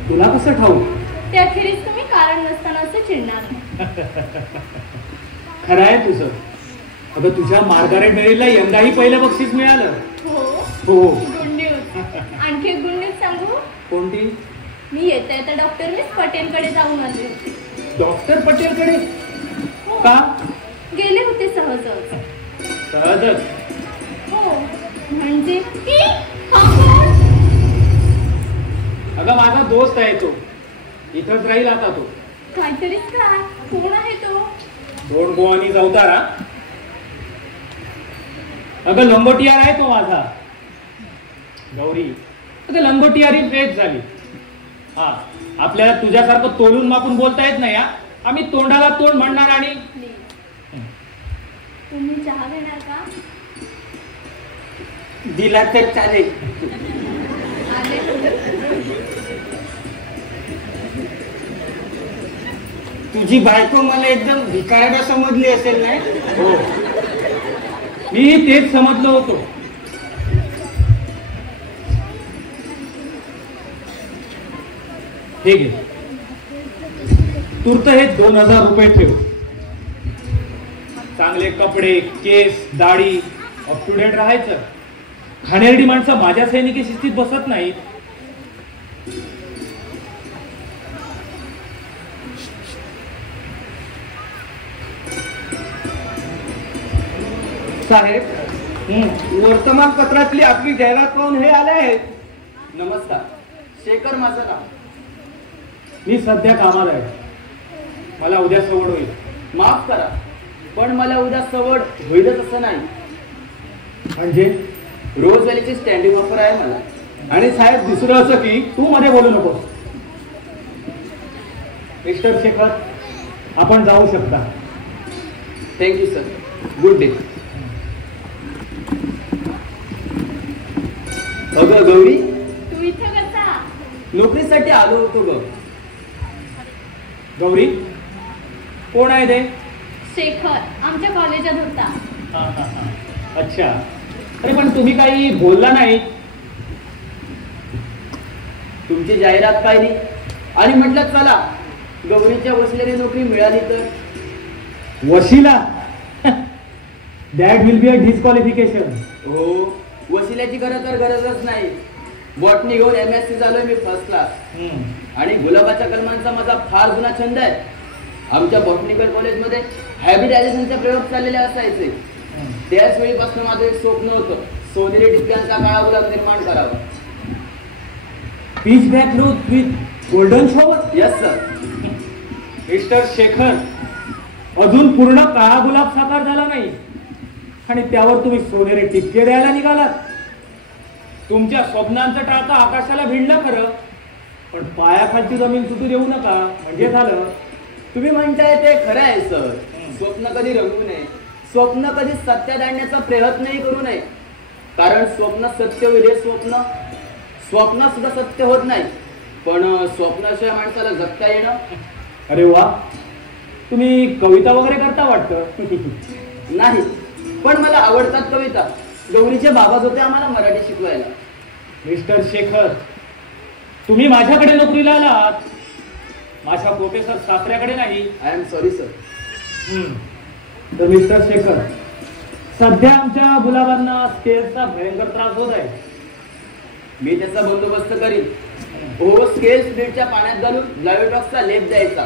तुला कसं ठाऊक? त्याखेरीज तुम्ही कारण नसताना असं चिडणार नाही. खरं आहे तुझं. अगं, तुझ्या मार्गारेट मेरीला यंदाही पहिलं बक्षीस मिळालं. हो हो. Good news. आणखी एक गुड न्यूज सांगू? कोणती? मी येता डॉक्टर मिस पटेलकडे जाऊन आले होते. डॉक्टर पटेलकडे? का? गेले होते सहजच. सहजच? हो, म्हणजे अगं, माझा दोस्त आहे तो. इथंच राहील आता तो. काहीतरीच काय? कोण आहे तो? दोन गोवानी चौतारा. अगं, लंगोटियार आहे तो माझा. गौरी, अगं लंगोटियारी फेक झाली. हा, आपल्याला तुझ्यासारखं तोलून मापून बोलता येत नाही. आम्ही तोंडाला तोंड म्हणणार. आणि तुम्ही चहा घेणार का? दिला तर चालेल. तुझी बायको मला एकदम भिकारडा समजली असेल नाही? हो, मी तेच समजलो होतो. हे घे. तूर्त हे 2000 रुपये ठेव. चांगले कपडे, केस, दाढी अप टू डेट राहायचं. घाणेरडी माणसं माझ्या सैनिकी शिस्तीत बसत नाहीत. साहेब, वर्तमानपत्रातली आपली जाहिरात पाहून हे आले आहेत. नमस्कार, शेखर माझं नाव. मी सध्या कामाला आहे. मला उद्या सवड होईल. माफ करा, पण मला उद्या सवड होईलच असं नाही. म्हणजे रोजवेलीची स्टँडिंग ऑफर आहे मला. आणि साहेब, दुसरं असं की तू मध्ये बोलू नकोस. मिस्टर शेखर, आपण जाऊ शकता. Thank you sir. Good day. अगं गौरी, तू इथं कसा? नोकरीसाठी आलो होतो ग. गौरी, कोण आहे ते? शेखर, आमच्या कॉलेजात होता. अच्छा. अरे पण तुम्ही काही बोलला नाही. तुमची जाहिरात पाहिली आणि म्हटलं चला गौरीच्या वशिलेली नोकरी मिळाली तर. वशिला? That will be a disqualification. हो, वशिल्याची खरं तर गरजच नाही. बॉटनी घेऊन MSc झालोय मी फर्स्ट क्लास. आणि गुलाबाच्या कलमांचा माझा फार जुना छंद आहे. आमच्या बॉटनिकल कॉलेजमध्ये हॅबिटायझेशनचे प्रयोग चाललेले असायचे. त्याच वेळीपासून माझं एक स्वप्न होतं, सोनेरी टिपक्यांचा काळा गुलाब निर्माण करावा. Peach back root with golden shower. Yes sir. Mister Shekhar, अजून पूर्ण काळा गुलाब साकार झाला नाही आणि त्यावर तुम्ही सोनेरी टिपके द्यायला निघालात. तुमच्या स्वप्नांचं टाळका आकाशाला भिडलं खरं, पण पायाखालची जमीन सुटू देऊ नका म्हणजे झालं. तुम्ही म्हणताय ते खरं आहे सर. स्वप्न कधी रंगू नये, स्वप्न कधी सत्यात आणण्याचा प्रयत्नही करू नये. कारण स्वप्न सत्य होईल हे स्वप्न सुद्धा सत्य होत नाही. पण स्वप्नाशिवाय माणसाला जगता येणं. अरे वा, तुम्ही कविता वगैरे करता वाटतं. नाही, पण मला आवडतात कविता. गौरीचे बाबाच होते आम्हाला मराठी शिकवायला. मिस्टर शेखर, तुम्ही माझ्याकडे नोकरीला आलात, माझ्या प्रोफेसर सासऱ्याकडे नाही. I am sorry sir. तर मिस्टर शेखर, सध्या आमच्या गुलाबांना स्केलचा भयंकर त्रास होत आहे. मी त्याचा बंदोबस्त करीन. हो, स्केल स्प्लिटच्या पाण्यात घालून लायोटॉक्सचा लेप द्यायचा.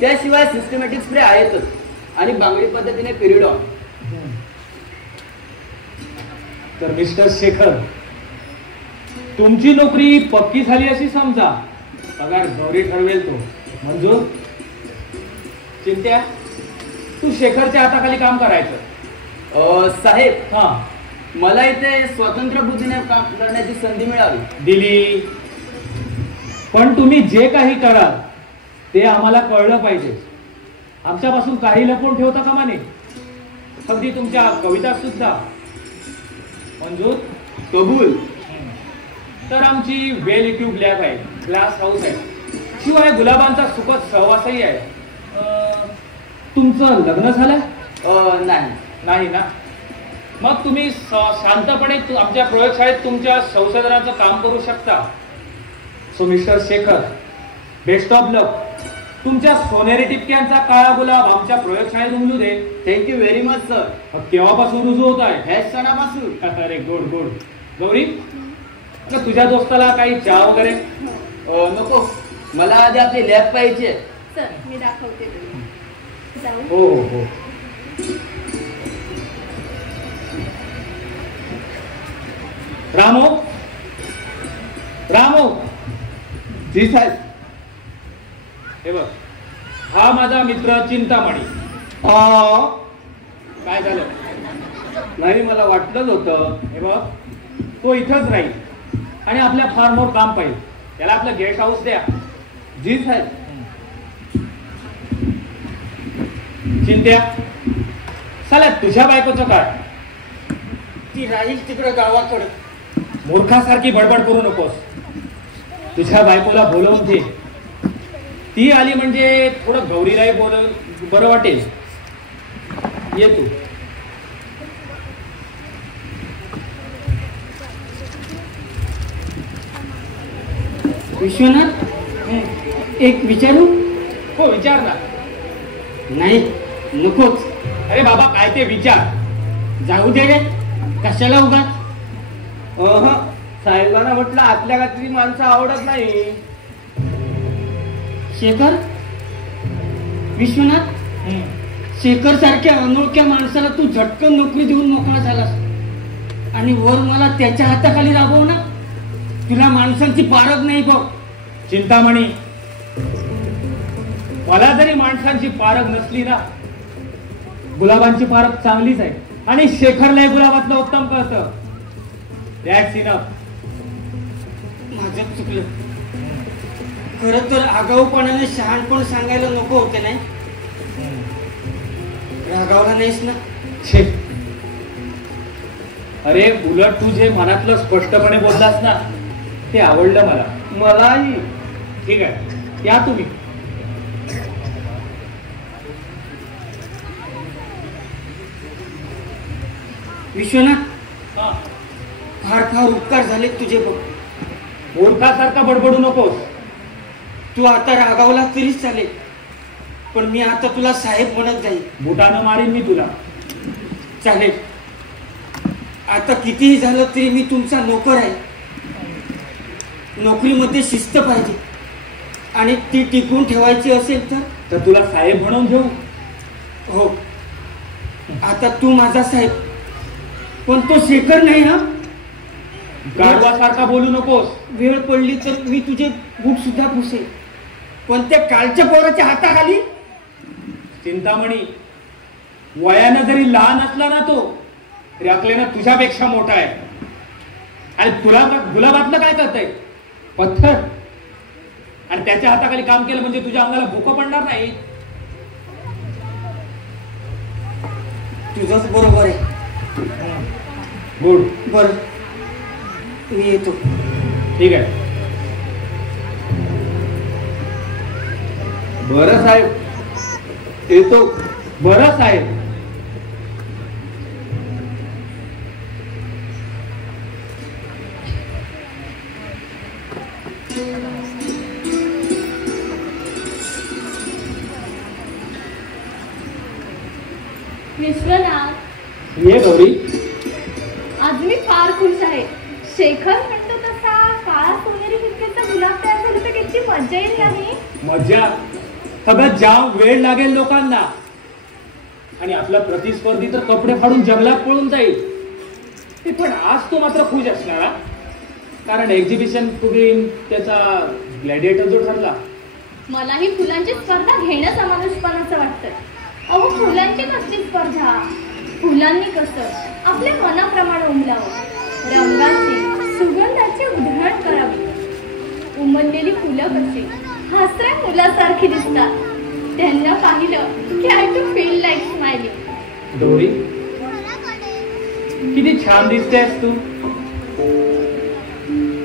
त्याशिवाय सिस्टमॅटिक स्प्रे आहेतच आणि बांगडी पद्धतीने पिरिडॉन. तर मिस्टर शेखर, तुमची नोकरी पक्की झाली अशी समजा. पगार गौरी ठरवेल तो. मंजूर? चिंत्या, तू शेखरच्या हाताखाली काम करायचं. साहेब, हा, मला इथे स्वतंत्र बुद्धीने काम करण्याची संधी मिळावी. दिली. पण तुम्ही जे काही कराल ते आम्हाला कळलं पाहिजे. आमच्यापासून काही लपवून ठेवता कामा नये. अगदी तुमच्या कविता सुद्धा. मंजूर? कबूल. तर आमची वेल इक्विप्ड लॅब आहे, ग्लास हाऊस आहे, शिवाय गुलाबांचा सुखद सहवासही आहे. तुमचं लग्न झालंय? नाही. नाही ना? मग तुम्ही शांतपणे आमच्या प्रयोगशाळेत तुमच्या संशोधनाचं काम करू शकता. So mister Shekhar, best of luck. तुमच्या सोनेरी टिपक्यांचा काळा गुलाब आमच्या प्रयोगशाळेत उमलू दे. Thank you very much sir. केव्हापासून रुजू होत आहे? ह्याच सणापासून. अरे गुड गुड. गौरी, तुझ्या दोस्ताला काही चहा वगैरे? नको, मला आधी आपली लॅब पाहिजे. सर, मी दाखवते तुला. जाऊ? हो हो हो. रामो, रामो. जी साहेब. हे बघ, हा माझा मित्र चिंतामणी. काय झालं? नाही, मला वाटलंच होतं. हे बघ, तो इथंच राहील आणि आपल्या फार्मवर काम पाहिजे. त्याला आपलं गेस्ट हाऊस द्या. जी साहेब. चिंत्या, चला तुझ्या बायकोचं काय? ती राहील तिकडं गावाकडं. मूर्खासारखी बडबड करू नकोस. तुझ्या बायकोला बोलवून घे. ती आली म्हणजे थोडं गौरीलाही बरं वाटेल. ये तू. विश्वनाथ, एक विचारू? हो विचार ना. नाही नकोच. अरे बाबा काय ते विचार. जाऊ दे रे, कशाला उगाच. साहेबांना म्हटलं आतल्या कात्री माणसं आवडत नाही. शेखर, विश्वनाथ, शेखर सारख्या अनोळख्या माणसाला तू झटकन नोकरी देऊन मोकळा झालास आणि वर मला त्याच्या हाताखाली राबव ना. तुला माणसांची पारख नाही बघ. चिंतामणी, मला जरी माणसांची पारख नसली ना, गुलाबांची पारख चांगलीच आहे आणि शेखरलाही गुलाबातलं उत्तम कळतं. That's enough. माझं चुकलं. खरं तर आगाऊपणाने शहाणपण सांगायला नको होते नाही. रागावला नाहीस ना. छे, अरे उलट तू जे मनातलं स्पष्टपणे बोललास ना ते आवडलं मला. मलाही. ठीक आहे, या तुम्ही. विश्वनाथ, फार फार उपकार झाले तुझे बघ. मूर्खासारखा बडबडू नकोस. तू आता रागावला तरीच चालेल, पण मी आता तुला साहेब म्हणत जाईल. बुटानं मारीन मी तुला. चालेल. आता कितीही झालं तरी मी तुमचा नोकर आहे. नोकरीमध्ये शिस्त पाहिजे आणि ती टिकून ठेवायची असेल तर तुला साहेब म्हणून घेऊ. हो, आता तू माझा साहेब, पण तो शेखर नाही. हा, गाढवासारखा बोलू नकोस. वेळ पडली तर मी तुझे बूट सुद्धा पुसेल, पण त्या कालच्या पोराच्या हाताखाली. चिंतामणी, वयानं जरी लहान असला ना तो, तरी अकलेनं तुझ्यापेक्षा मोठा आहे. आणि तुला गुलाबातलं काय करतंय? पत्थर. आणि त्याच्या हाताखाली काम केलं म्हणजे तुझ्या अंगाला भूक पडणार नाही. तुझंच बरोबर आहे. गुड. बर, मी येतो. ठीक आहे. बरं साहेब, येतो. बरं साहेब. विश्वनाथ, ये गौरी. आज मी फार खुश आहे. शेखर म्हणतो तसा काळा सोनेरी हिरव्याचा गुलाब तयार झाला तर किती मजा येईल नाही. मजा सगळं जाम वेळ लागेल लोकांना आणि आपला प्रतिस्पर्धी तर कपडे फाडून जंगलात पळून जाईल. ते पण आज तो मात्र खुश असणार, कारण एक्झिबिशन फुगीन त्याचा ग्लॅडिएटर जो ठरला. मलाही फुलांची स्पर्धा घेणं समावेशपणाचं वाटतं. अहो, फुलांची कसली स्पर्धा. फुलांनी कसं आपल्या मनाप्रमाणे उमलावं, रंगाची सुगंधाची उधळण करावी. उमललेली फुलं कशी हसऱ्या मुलासारखी दिसतात. त्यांना पाहिलं की I too feel like smiling. Gauri, किती छान दिसतेस तू.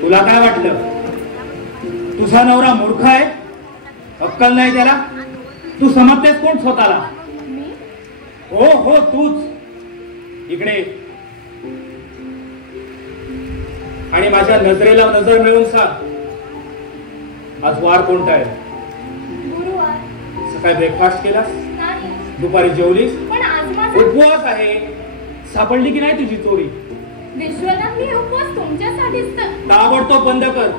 तुला काय वाटलं तुझा नवरा मूर्ख आहे, अक्कल नाही त्याला? तू समजतेस कोण स्वतःला? हो हो, तूच. इकडे आणि माझ्या नजरेला नजर मिळून सांग, आज वार कोणता आहे? गुरुवार. सकाळी ब्रेकफास्ट केलास? नाही. दुपारी जेवलीस? पण आज माझा उपवास आहे. सापडली की नाही तुझी चोरी? विश्वनाथ, मी उपवास तुमच्यासाठीच तर. ताबडतोब बंद कर.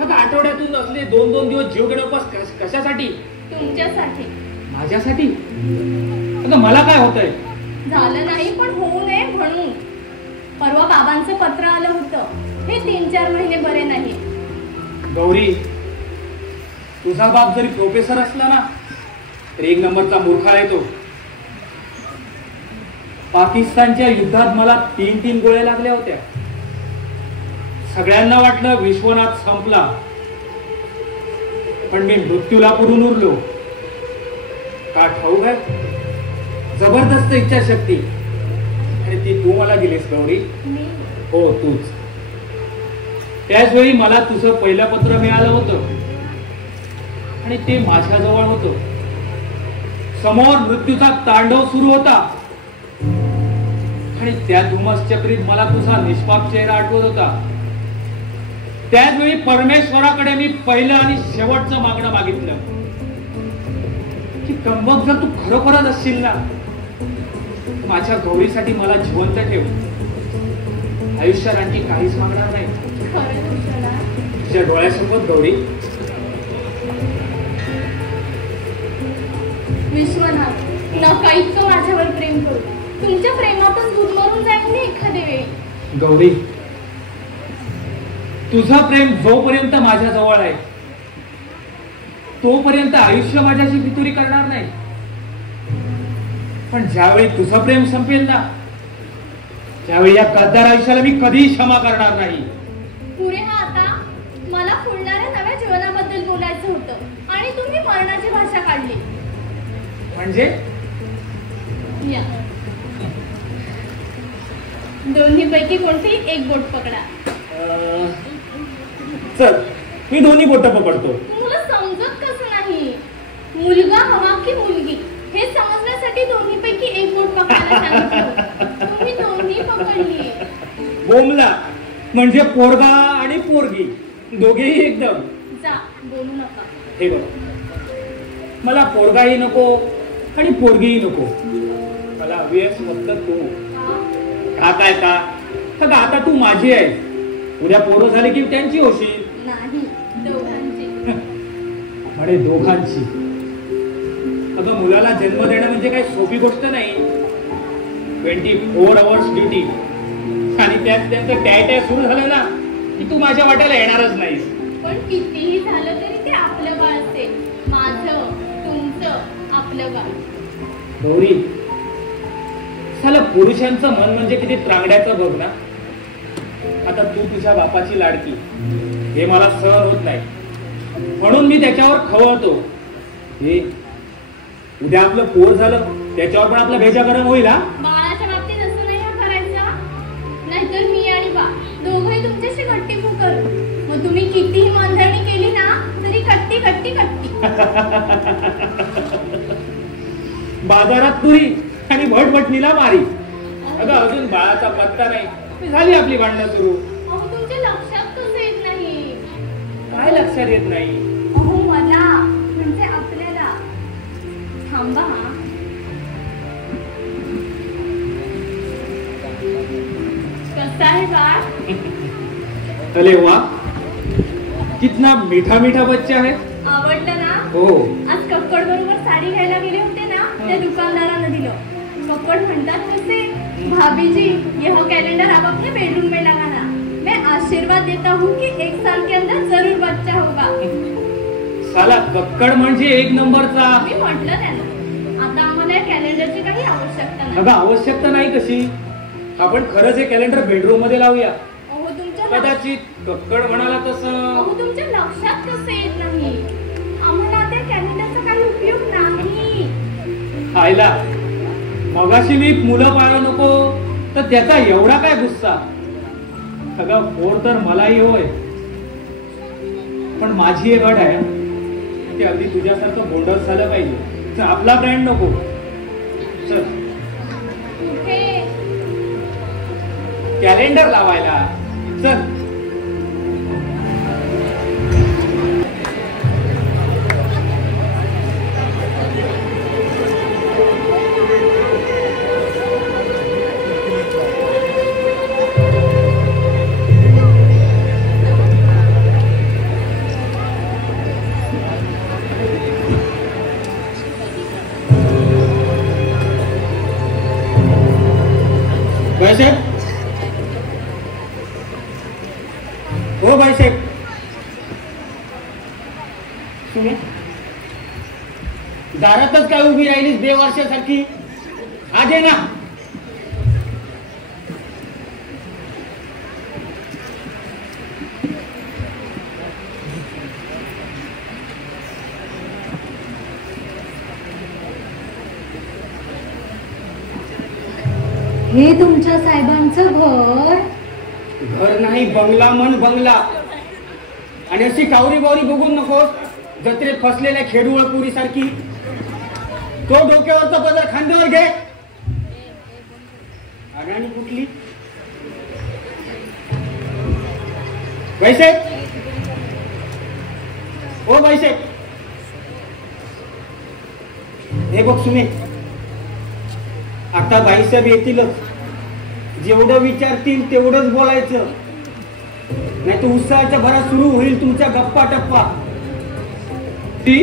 अगं, आठवड्यातून असले 2-2 दिवस जीव घेणं उपवास कशासाठी? तुमच्यासाठी. माझ्यासाठी? अगं, मला काय होतंय? झालं नाही पण होऊ नये म्हणून. परवा बाबांचं पत्र आलं होतं. हे 3-4 महिने बरे नाही. गौरी, तुझा बाप जरी प्रोफेसर असला ना तरी 1 नंबरचा मूर्ख आहे तो. पाकिस्तानच्या युद्धात मला 3 गोळ्या लागल्या होत्या. सगळ्यांना वाटलं विश्वनाथ संपला, पण मी मृत्यूला पुरून उरलो. का ठाऊक आहे? जबरदस्त इच्छाशक्ती. आणि ती तू मला दिलीस गौरी. हो, तूच. त्याच वेळी मला तुझं पहिलं पत्र मिळालं होतं आणि ते माझ्याजवळ होतं. समोर मृत्यूचा तांडव सुरू होता आणि त्या धुमसचक्रीत मला तुझा निष्पाप चेहरा आठवत होता. त्याच वेळी परमेश्वराकडे मी पहिलं आणि शेवटचं मागणं मागितलं. मग जर तू खरोखरच असशील ना, माझ्या गौरीसाठी मला जिवंत ठेव. आयुष्यात आणखी काहीच मागणार नाही. तुझ्या डोळ्यासोबत गौरी. विश्वनाथ, नका इतकं माझ्यावर प्रेम करू. तुमच्या प्रेमातच दूध मरून जाईल मी एखाद्या वेळी. गौरी, तुझं प्रेम जोपर्यंत माझ्या जवळ आहे तोपर्यंत आयुष्य माझ्याशी फितुरी करणार नाही. पण ज्यावेळी तुझं प्रेम संपेल ना, त्यावेळी या गद्दार आयुष्याला मी कधीही क्षमा करणार नाही. पुरे हा आता मला फुलणाऱ्या नव्या जीवनाबद्दल बोलायचं होतं आणि तुम्ही मरणाची भाषा काढली. म्हणजे या दोन्ही पैकी कोणतेही एक बोट पकडा. चल, मी दोन्ही बोट पकडतो. तुला समजत कसं नाही? मुलगा हवा की मुलगी हे समजण्यासाठी दोन्ही पैकी एक बोट पकडायला सांगितलं. तुम्ही दोन्ही पकडली. बोमला म्हणजे पोरगा आणि पोरगी दोघेही एकदम. जा, बोलू नका. हे बघ, मला पोरगाही नको आणि पोरगीही नको. मला हवी आहेस फक्त तू. का काय का आता तू माझी आहेस. उद्या पोरं झाले की त्यांची होशील. नाही, दोघांची. म्हणे दोघांची. अगं, मुलाला जन्म देणं म्हणजे काही सोपी गोष्ट नाही. 24 आवर्स ड्युटी आणि त्यात त्यांचं टॅ सुरू झालं ना की तू माझ्या वाट्याला येणारच नाहीस. पण कितीही झालं तरी ते आपलं बाळ असेल. माझं, तुमचं, आपलं बाळ. गौरी, साला पुरुषांचं मन म्हणजे किती त्रांगड्याचं बघ ना. आता तू तुझ्या बापाची लाडकी, हे मला सहन होत नाही. म्हणून मी त्याच्यावर खवळतो. हे उद्या आपलं पोर झालं त्याच्यावर पण आपला भेजा गरम होईल. हा, बाळाच्या बाबतीत असं नाही करायचं. नाहीतर मी आणि बा दोघंही तुमच्याशी गट्टी करू. मग तुम्ही कितीही मांधरणी केली ना तरी कट्टी कट्टी कट्टी. बाजारात तुरी आणि भटभटणीला मारी. अगं, अजून बाळाचा पत्ता नाही, झाली आपली भांडणं सुरू. अहो, तुमच्या लक्षात कसं येत नाही? काय लक्षात येत नाही? अहो, मला म्हणजे आपल्याला. थांबा. कसं आहे बाळ? अरे वा, कितना मीठा मीठा बच्चा है. आवडलं ना? हो. आज कक्कड बरोबर साडी घ्यायला गेले होते ना, त्या दुकानदारानं दिलं. कक्कड म्हणतात कसे, भाभी जी यह कैलेंडर आप अपने बेडरूम में लगाना. मैं आशीर्वाद देता हूँ कि 1 साल के अंदर जरूर बच्चा होगा. साला कक्कड म्हणजे एक नंबरचा. मी म्हटलं त्यानं, आता आम्हाला या कॅलेंडरची काही आवश्यकता नाही. अगं, आवश्यकता नाही कशी? आपण खरंच हे कॅलेंडर बेडरूम मध्ये लावूया. अहो, तुमच्या कदाचित कक्कड म्हणाला तसं. अहो, तुमच्या लक्षात कसं येत नाही? आम्हाला त्या कॅलेंडरचा काही उपयोग नाही. खायला मगाशी मी मुलं पाळलं नको तर त्याचा एवढा काय गुस्सा. अगं, पोर तर मलाही होय, पण माझी एक अट आहे, ते अगदी तुझ्यासारखं बोंडच झालं पाहिजे. आपला ब्रँड नको. चल, कुठे? कॅलेंडर लावायला चल. भाईसाहेब, हो भाईसाहेब, दारातच काय उभी राहिलीस बेवर्षासारखी? आज आहे ना. हे तुमच्या साहेबांचं घर? घर नाही, बंगला म्हण बंगला. आणि अशी कावरी बावरी बघून नकोस, जत्रेत फसलेल्या खेडूळ पुरी सारखी. तो डोक्यावरचा पदर खांद्यावर घे. अडाणी कुठली? भाईसाहेब, हो भाईसाहेब, बघ सुने, आता बाईसाहेब येतीलच. जेवढं विचारतील तेवढंच बोलायचं, नाही तर उत्साहाच्या भरात सुरू होईल तुमच्या गप्पा टप्पा. ती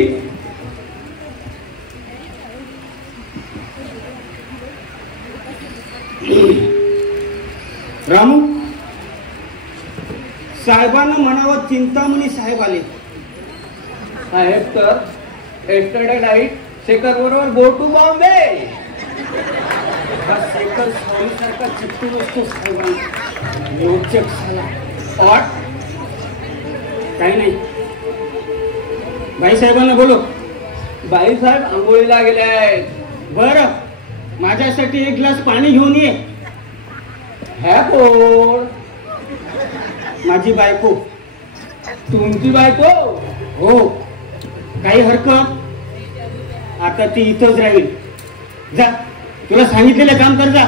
रामू, साहेबांना म्हणावं चिंतामणी साहेब आले. साहेब तर एस्टरडे नाईट शेखर बरोबर गो टू बॉम्बे. शेखर सावलीसारखा चिपटून असतो साहेबांना. योचक झाला ऑट. काही नाही, बाईसाहेबांना बोलो. बाईसाहेब आंघोळीला गेले आहेत. बरं, माझ्यासाठी एक ग्लास पाणी घेऊन ये. ह्या कोण? माझी बायको. तुमची बायको? हो. काही हरकत? आता ती इथंच राहील. जा, तुला सांगितलेलं काम कर जा.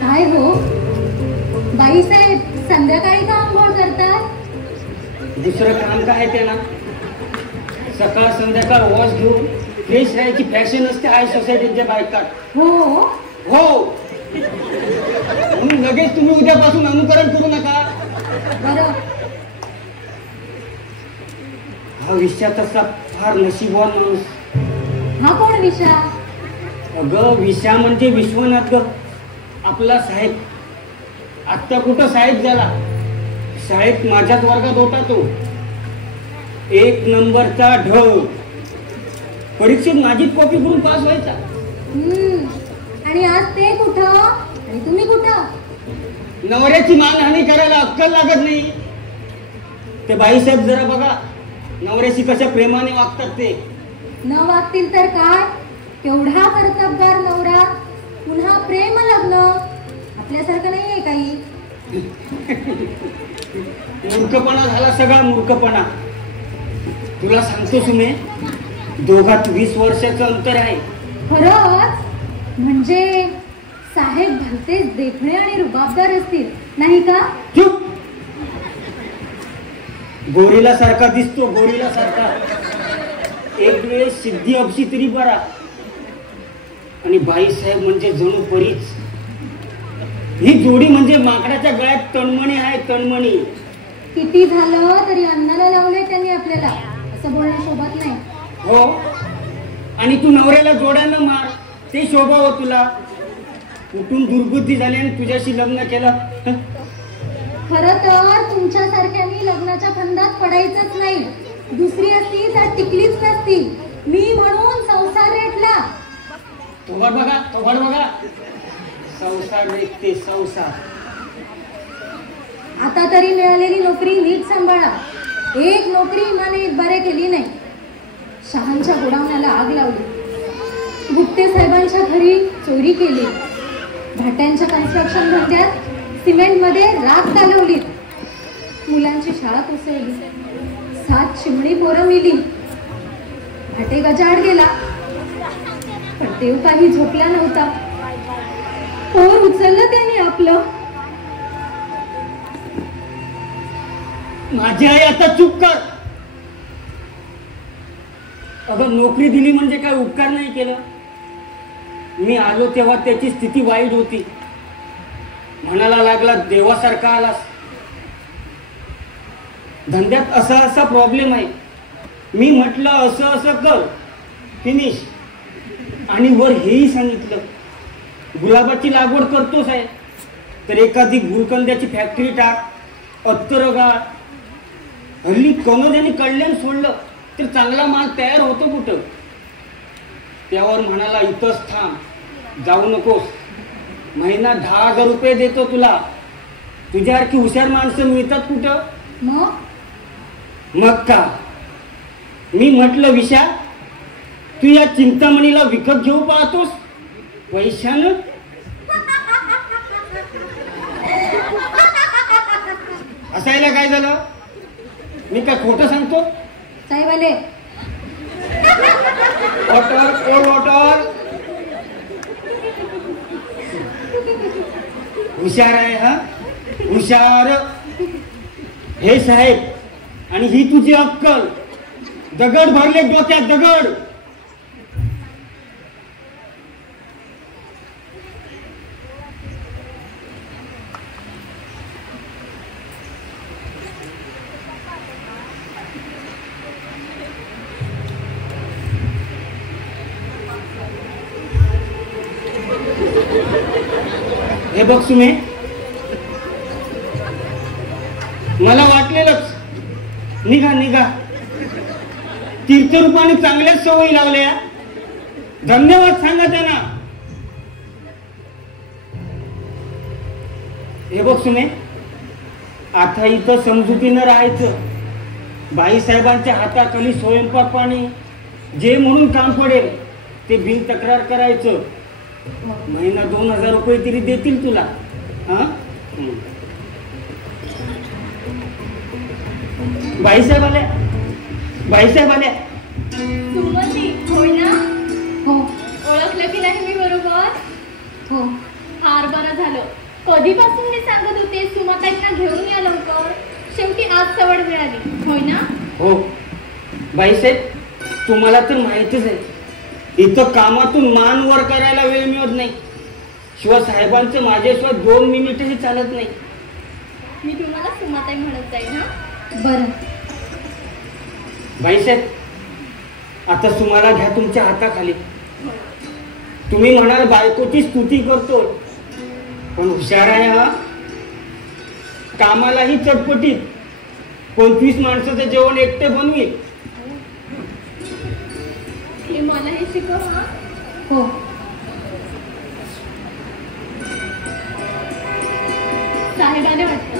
काय हो बाईसाहेब, संध्याकाळी का आंघोळ करतात? दुसरं काम काय ते ना, सकाळ संध्याकाळ वॉश घेऊन फ्रेश राहायची फॅशन असते हाय सोसायटीच्या बायकात. हो हो, म्हणून लगेच तुम्ही उद्यापासून अनुकरण करू नका. बरं. हा विषया तसा फार नशीबवान माणूस. हा कोण विषा? अगं, विषा म्हणजे विश्वनाथ ग, आपला साहेब. आत्ता कुठं साहेब झाला, शाळेत माझ्याच वर्गात होता तो. 1 नंबरचा ढ. परीक्षेत माझीच कॉपी करून पास व्हायचा. आणि आज ते कुठं आणि तुम्ही कुठं? नवऱ्याची मानहानी करायला अक्कल लागत नाही. ते बाईसाहेब जरा बघा, नवऱ्याशी कशा प्रेमाने वागतात ते. न वागतील तर काय, केवढा कर्तबगार नवरा, पुन्हा प्रेम लग्न. आपल्यासारखं नाहीये काही. मूर्खपणा झाला सगळा, मूर्खपणा. तुला सांगतो सुमे, दोघात 20 वर्षाचं अंतर आहे. खरंच? म्हणजे साहेब भलतेच देखणे आणि रुबाबदार असतील, नाही का? चुप. गोरीला सारखा दिसतो, गोरीला सारखा. एक वेळेस सिद्धी अपशी तरी बरा. आणि बाईसाहेब म्हणजे जणू परीच. ही जोडी म्हणजे माकडाच्या गळ्यात तणमणी आहे, तणमणी. किती झालं तरी अन्नाला लावलंय त्यांनी आपल्याला, असं बोलणं शोभत नाही. हो, आणि तू नवऱ्याला जोड्यानं मार, ते शोभावं तुला. कुठून दुर्बुद्धी झाली आणि तुझ्याशी लग्न केलं. खरं तर तुमच्यासारख्यांनी लग्नाच्या फंदात पडायचंच नाही. दुसरी असती तर टिकलीच नसती. मी म्हणून संसार रेटला. तोघड बघा, तोघड बघा. संसार रेटते, संसार. आता तरी मिळालेली नोकरी नीट सांभाळा. एक नोकरी इमाने बरे केली नाही. शहांच्या गोडाऊनाला आग लावली. गुप्ते साहेबांच्या घरी चोरी केली. भाट्यांच्या कन्स्ट्रक्शन धंद्यात सिमेंटमध्ये राख घालवली. मुलांची शाळा कोसळली. 7 चिमणी पोरं मिली. भाटे गजाआड गेला, पण देव काही झोपला नव्हता. पोर उचललं त्याने आपलं. माझी आई आता चूक कर. अगं, नोकरी दिली म्हणजे काय उपकार नाही केलं. मी आलो तेव्हा त्याची स्थिती वाईट होती. म्हणायला लागला देवासारखा आलास. धंद्यात असा असा प्रॉब्लेम आहे. मी म्हटलं असं असं कर, फिनिश. आणि वर हेही सांगितलं, गुलाबाची लागवड करतोस आहे तर एखादी गुलकंद्याची फॅक्टरी टाक, अत्तर गाळ. हल्ली कनोजाने कळल्यान सोडलं तर चांगला माल तयार होतो कुठं. त्यावर म्हणाला इथंच थांब, जाऊ नकोस. महिना 10,000 रुपये देतो तुला. तुझ्यासारखी हुशार माणसं मिळतात कुठं. मग का मी म्हटलं, विशा तू या चिंतामणीला विकत घेऊ पाहतोस पैशानं. असायला काय झालं, मी काय खोटं सांगतो. साहेब आले. Water, cold water. हुशार आहे हा, हुशार. हे साहेब, आणि ही तुझी अक्कल. दगड भरले डोक्यात, दगड. हे बघ सुमे, मला वाटलेलंच. निघा निघा. तीर्थरूपाने चांगल्याच सवयी लावल्या. धन्यवाद सांगा त्यांना. हे बघ सुमे, आता इथं समजुतीनं राहायचं. बाईसाहेबांच्या हाताखाली स्वयंपाक पाणी जे म्हणून काम पडेल ते बिल तक्रार करायचं. महिना 2000 रुपये तरी देतील तुला. हा, बाईसाहेब आल्या. बाईसाहेब आल्या. सुमती होय ना? हो ओळखलं की नाही मी बरोबर? हो. फार बरं झालं. कधीपासून मी सांगत होते सुमताईंना घेऊन या लवकर. शेवटी आज सवड मिळाली होय ना? हो बाईसाहेब, तुम्हाला तर माहितीच आहे इथं कामातून मान वर करायला वेळ मिळत नाही. शिवाय साहेबांचं माझ्याशिवाय 2 मिनिटही चालत नाही. मी तुम्हाला सुमताई म्हणत जाईल. हा बरं. बाईसाहेब, आता तुम्हाला घ्या तुमच्या हाताखाली. तुम्ही म्हणाल बायकोची स्तुती करतो, पण हुशार आहे हा. कामालाही चटपटीत. 25 माणसाचं जेवण एकटे बनवील. हे मलाही शिकव. हा हो. साहेब आले वाटतं.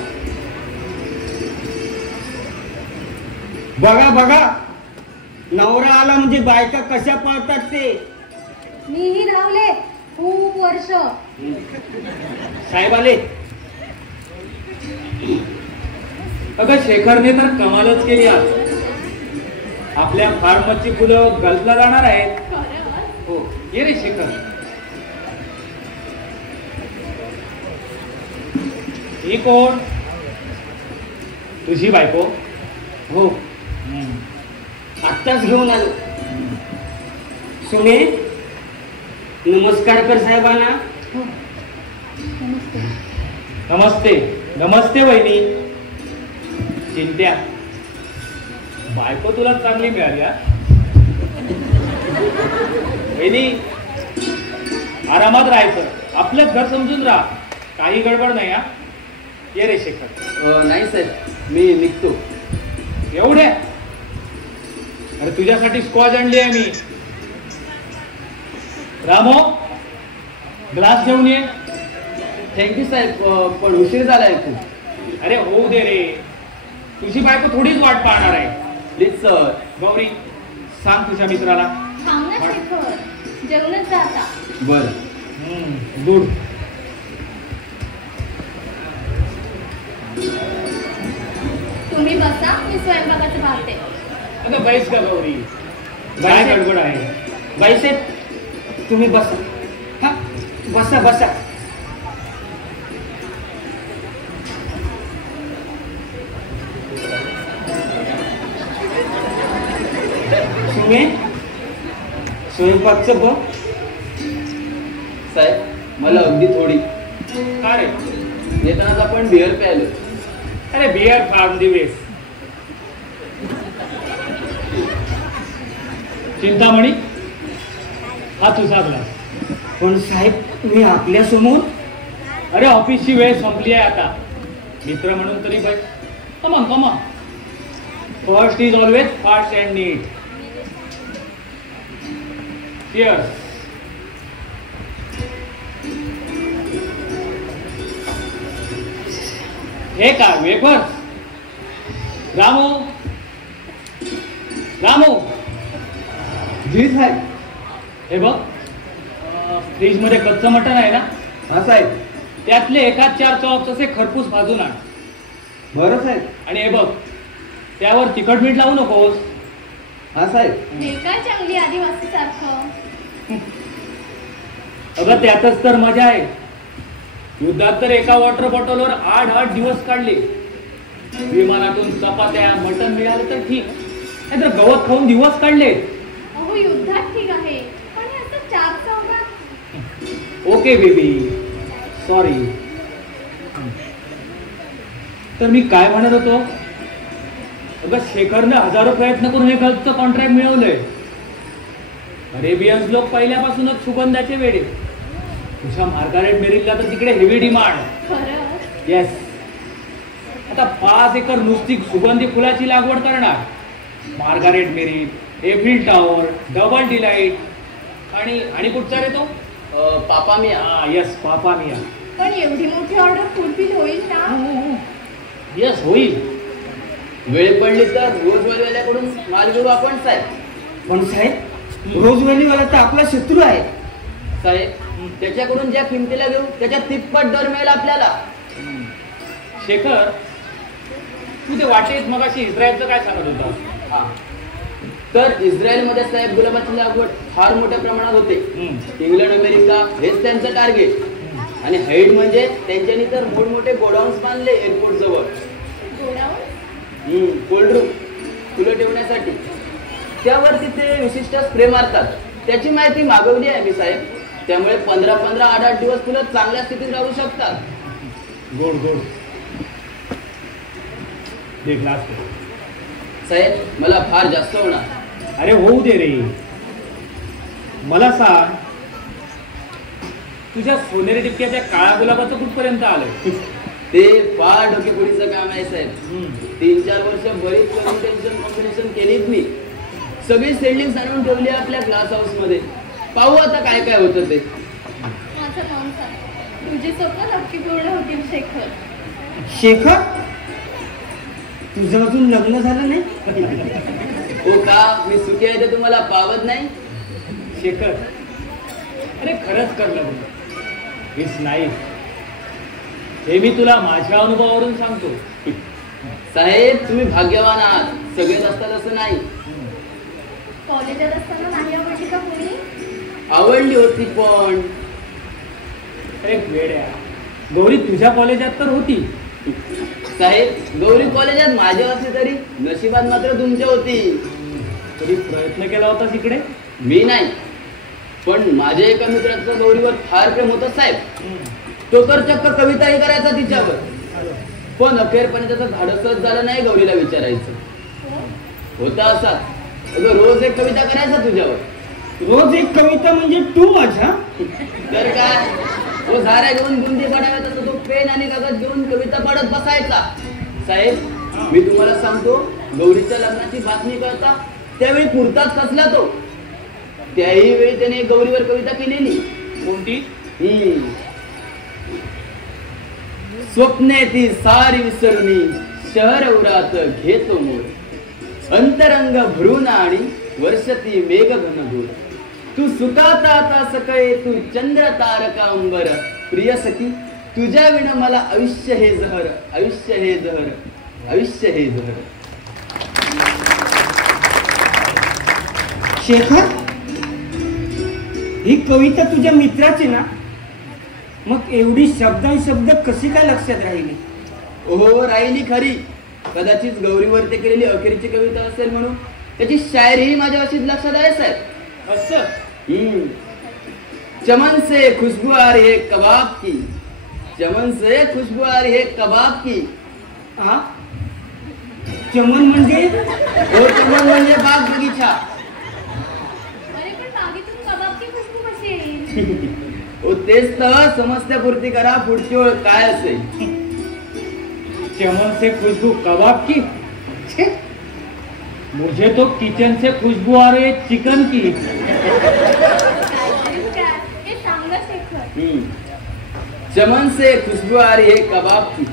बघा बघा, नवरा आला म्हणजे बायका कशा पळतात ते. मीही रावले खूप वर्ष. साहेब आले. अगं शेखरने तर कमालच केली आज. आपल्या फार्मची फुलं गल्फला जाणार आहेत. हो, ये रे शेखर. ही कोण? तुझी बायको? हो, आत्ताच घेऊन आलो. सुने, नमस्कार कर साहेबांना. हो. नमस्ते. नमस्ते. नमस्ते वहिनी. चिंत्या, बायको तुला चांगली मिळाली. वहिनी, आरामात राहायचं. आपलं घर समजून राहा. काही गडबड नाही. हा, ये रे शेखर. नाही साहेब, मी निघतो. एवढ्या? अरे तुझ्यासाठी स्कॉच आणली आहे मी. रामो, ग्लास घेऊन ये. थँक्यू साहेब, पण उशीर झालाय खूप. अरे होऊ दे रे, तुझी बायको थोडीच वाट पाहणार आहे. Please sir. गौरी, सांग तुझ्या मित्राला. थांब ना शेखर, जेवणच जाता. बरं. गुड. तुम्ही बसा, मी स्वयंपाकाचं पाहते. अगं बैस का गौरी, काय गडबड आहे? बाईसाहेब, तुम्ही बसा. हा, बसा बसा. सुमे, स्वयंपाकचं बघ. साहेब, मला अगदी थोडी. का रे? येतानाच आपण बिअर प्यायलो. अरे बियर फार्म दिवेस. चिंतामणी, हा तुझा ग्लास. पण साहेब, मी आपल्या समोर. अरे ऑफिसची वेळ संपली आहे आता. मित्र म्हणून तरी बघ. Come on come on. First is always fast and neat. Cheers. हे काय वेफर्स? रामू, रामू. जी साहेब. हे बघ, फ्रीज मध्ये कच्चं मटण आहे ना? हा साहेब. त्यातले 1-4 चॉप्स असे खरपूस भाजून आण. बरं साहेब. आणि हे बघ, त्यावर तिखट मीठ लावू नकोस. हा साहेब. हे काय चांगली आदिवासी सारखं. अगं त्यातच तर मजा आहे. युद्धात तर एका वॉटर बॉटलवर 8-8 दिवस काढले. विमानातून चपात्या मटण मिळालं तर ठीक, नाहीतर गवत खाऊन दिवस काढले. अहो युद्धात ठीक आहे, पण हे असं 4 चौघात. Okay baby, sorry. तर मी काय म्हणत होतो, अगं शेखरनं हजारो प्रयत्न करून हे गल्फचं कॉन्ट्रॅक्ट मिळवलंय. अरेबियन्स लोक पहिल्यापासूनच सुगंधाचे वेडे. तुझ्या मार्गारेट मेरीला तर तिकडे हेवी डिमांड. येस, आता 5 एकर नुसती सुगंधी फुलाची लागवड करणार. मार्गारेट मेरी, एफिल टॉवर, डबल डिलाइट आणि कुठचा रे तो पापामिया. येस, पापामिया. पण एवढी मोठी ऑर्डर फुलफिल होईल ना? येस, होईल. वेळ पडली तर रोजवालीवाल्याकडून माल घेऊ आपण साहेब. पण साहेब, रोजवालीवाला तर आपला शत्रू आहे साहेब. त्याच्याकडून ज्या किमतीला घेऊ त्याच्या तिप्पट दर मिळेल आपल्याला. शेखर, तू ते वाटेत मगाशी इस्रायलचं काय सांगत होता? तर इस्रायलमध्ये साहेब गुलाबाची लागवड फार मोठ्या प्रमाणात होते. इंग्लंड अमेरिका हेच त्यांचं टार्गेट. आणि हाईट म्हणजे त्यांच्यानी तर मोठमोठे गोडाऊन्स बांधले एअरपोर्ट जवळ. कोल्ड रूम फुलं ठेवण्यासाठी. त्यावर तिथे विशिष्ट स्प्रे मारतात. त्याची माहिती मागवली आहे मी साहेब. त्यामुळे 15-15, 8-8 दिवस फुलं चांगल्या स्थितीत राहू शकतात. गोड गोड. साहेब, मला फार जास्त होणार. अरे होऊ दे रे. मला सांग, तुझ्या सोनेरी टिपक्याच्या काळ्या गुलाबाचं कुठपर्यंत आलंय? ते फार डोकेपुडीचं काम आहे साहेब. 3-4 वर्ष बरीच कॉम्पिटिशन केलीच मी. सगळी सेल्डिंग आणून ठेवली आपल्या ग्लास हाऊस मध्ये. पाहू आता काय काय होतं ते. माझं नाव सांग, तुझी स्वप्न नक्की पूर्ण होतील शेखर. शेखर, तुझं अजून लग्न झालं नाही? हो का? मी सुखी आहे ते तुम्हाला पावत नाही? शेखर, अरे खरंच कर लग्न. It's nice. हे मी तुला माझ्या अनुभवावरून सांगतो. साहेब, तुम्ही भाग्यवान आहात. सगळेच असतात असं नाही. कॉलेजात असताना नाही आवडली का कोणी? आवडली होती पण एक वेड्या, गौरी तुझ्या कॉलेजात तर होती. साहेब, गौरी कॉलेजात माझ्या असली तरी नशिबात मात्र तुमच्या होती. कधी प्रयत्न केला होता इकडे? मी नाही, पण माझ्या एका मित्राचं गौरीवर फार प्रेम होतं साहेब. तो तर चक्क कविताही करायचा तिच्यावर. पण अखेरपणे त्याचं धाडसच झालं नाही गौरीला विचारायचं. होता असा, रोज एक कविता करायचा तुझ्यावर. रोज एक कविता म्हणजे तू माझ्या? तर काय, तो झाऱ्या घेऊन बुंदी पडाव्या तसं तो पेन आणि कागद घेऊन कविता पडत बसायचा. साहेब, मी तुम्हाला सांगतो, गौरीच्या लग्नाची बातमी कळता त्यावेळी पुरताच कसला तो. त्याही वेळी त्याने गौरीवर कविता केलेली. कोणती? स्वप्ने ती सारी विसरुनी शहर उरात घेतो मोर. अंतरंग भरून आणि वर्षती मेघ घनघोर. तू सुखात आता सकाळी तू चंद्र तारका अंबर. प्रिय सखी, तुझ्या विण मला आयुष्य हे जहर, आयुष्य हे जहर, आयुष्य हे जहर. शेखर, ही कविता तुझ्या मित्राची ना? मग एवढी शब्द कशी काय लक्षात राहिली? हो, राहिली खरी. कदाचित गौरीवर ते केलेली अखेरची कविता असेल म्हणून त्याची शायरीही माझ्या अशीच लक्षात आहे साहेब. असं? चमन से खुशबू आ रही है कबाब की, चमन से खुशबू आ रही है कबाब की. चमन म्हणजे? हो, चमन म्हणजे बाग बगीचा. अरे पण बागेतून कबाबची खुशबू कशी येईल? हो, तेच तर समस्यापूर्ती करा. पुढची ओळ काय असेल? चमन से खुशबू कबाब की? मुझे तो किचन से खुशबू आ रही है चिकन की. चमन से खुशबू आ रही है कबाब की,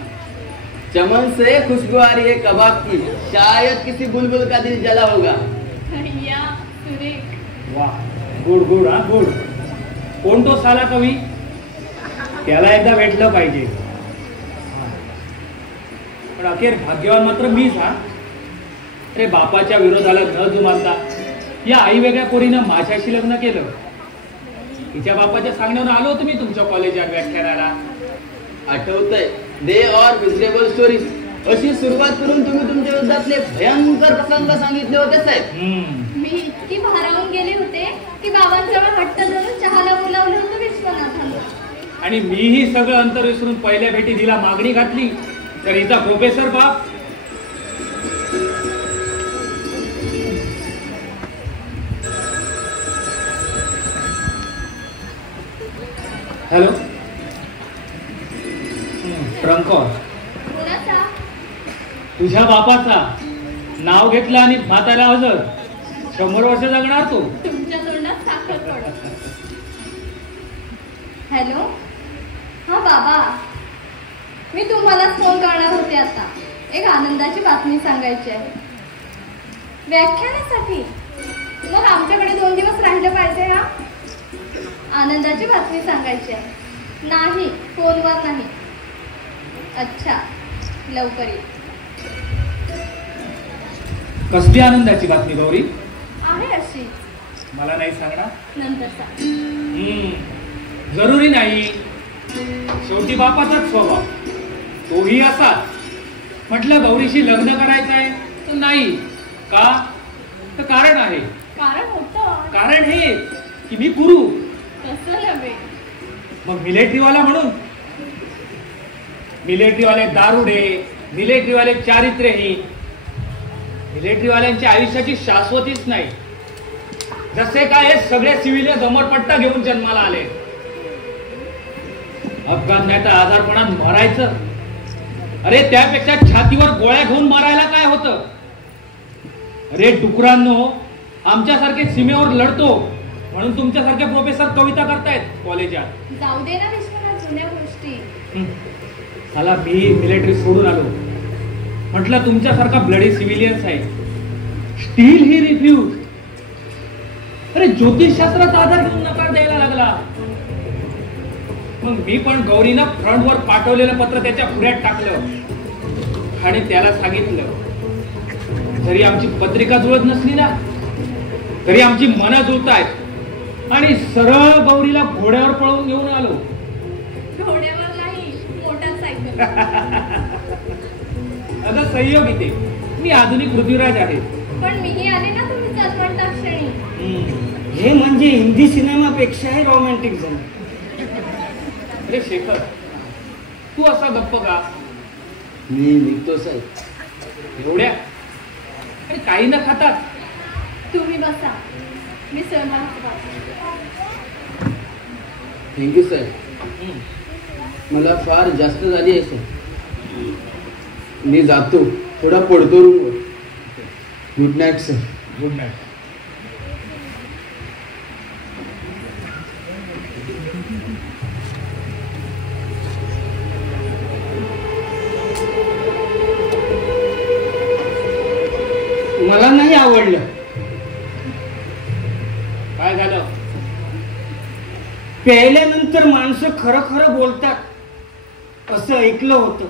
चमन से खुशबू आ रही है कबाब की. शायद किसी बुलबुल का दिल जला होगा. वाह, गुड गुड. हा, गुड. कोण तो साला कवी? त्याला एकदा भेटलं पाहिजे. पण अखेर भाग्यवान मात्र मीच. हा, अरे बापाच्या विरोधाला न जुमानता या आई वेगळ्या पोरीनं माझ्याशी लग्न केलं. तिच्या बापाच्या सांगण्यावर आलो तुम्ही तुमच्या कॉलेजात व्याख्यानाला. आठवतंय, दे और मिझरेबल स्टोरीज अशी सुरुवात करून तुम्ही तुमच्या युद्धातले भयंकर प्रसंग सांगितले होते साहेब. मी इतकी भारावून गेले होते की बाबांजवळ हट्ट धरून चहाला बोलावलं होतं विश्वनाथांना. आणि मीही सगळं अंतर विसरून पहिल्या भेटीत हिला मागणी घातली तर हिचा प्रोफेसर बाप हॅलो ट्रंकॉर तुझ्या बापाचा नाव घेतलं आणि भाताला हजर 100 वर्ष जगणार तो. तुमच्या तोंडात साखर पडत. हॅलो हा बाबा, मी तुम्हाला फोन करणार होते. आता एक आनंदाची बातमी सांगायची आहे. व्याख्यानासाठी मग आमच्याकडे 2 दिवस राहिले पाहिजे. हा आनंदाची बातमी सांगायची आहे. नाही फोनवर नाही. अच्छा लवकर ये. कसली आनंदाची बातमी गौरी? आहे अशी. मला नाही सांगणार? नंतर सांग. जरुरी नाही. शेवटी बापाचाच स्वभाव तोही असा. म्हटलं गौरीशी लग्न करायचं आहे तर नाही का? तर कारण आहे. कारण होतं. कारण हे की मी गुरु. कसं नव्हे. मग मिलिटरीवाला म्हणून. मिलिटरीवाले दारुडे, मिलिटरीवाले चारित्र्यहीन. मिलिटरीवाल्यांच्या आयुष्याची शाश्वतीच नाही. जसे काय हे सगळे सिव्हिलियन जमरपट्टा घेऊन जन्माला आले. अपघात नाही तर आजारपणात मरायचं. अरे त्यापेक्षा छातीवर गोळ्या घेऊन मरायला काय होतं? अरे डुकरांनो, आमच्यासारखे सीमेवर लढतो म्हणून तुमच्यासारखे प्रोफेसर कविता करतायत कॉलेजात. जाऊ दे ना विश्वनाथ जुन्या गोष्टी. मला मी मिलिटरी सोडून आलो. म्हटलं तुमच्यासारखा ब्लडी सिव्हिलियन्स आहे. Still he refuse. अरे ज्योतिषशास्त्राचा आधार घेऊन नकार द्यायला लागला. मग मी पण गौरीनं फ्रंटवर पाठवलेलं पत्र त्याच्या पुढ्यात टाकलं आणि त्याला सांगितलं जरी आमची पत्रिका जुळत नसली ना तरी आमची मनं जुळतायत. आणि सरळ गौरीला घोड्यावर पळवून घेऊन आलो. घोड्यावर नाही, मोटरसायकल. अगं संयोग इथे. मी आधुनिक पृथ्वीराज आहे. पण मीही आले ना तुम्ही चालवंता क्षणी. हे म्हणजे हिंदी सिनेमापेक्षाही रोमॅन्टिक झालं. अरे शेखर, तू असा गप्प का? मी निघतो साहेब. एवढ्या अरे काही न खातात. तुम्ही बसा, मी सहभाग. थँक्यू साहेब. मला फार जास्त झाली आहे सर. मी जातो. थोडा पडतो रूमवर. Good night sir. Good night. मला नाही आवडलं. काय झालं? प्यायल्यानंतर माणसं खरं खरं बोलतात असं ऐकलं होतं.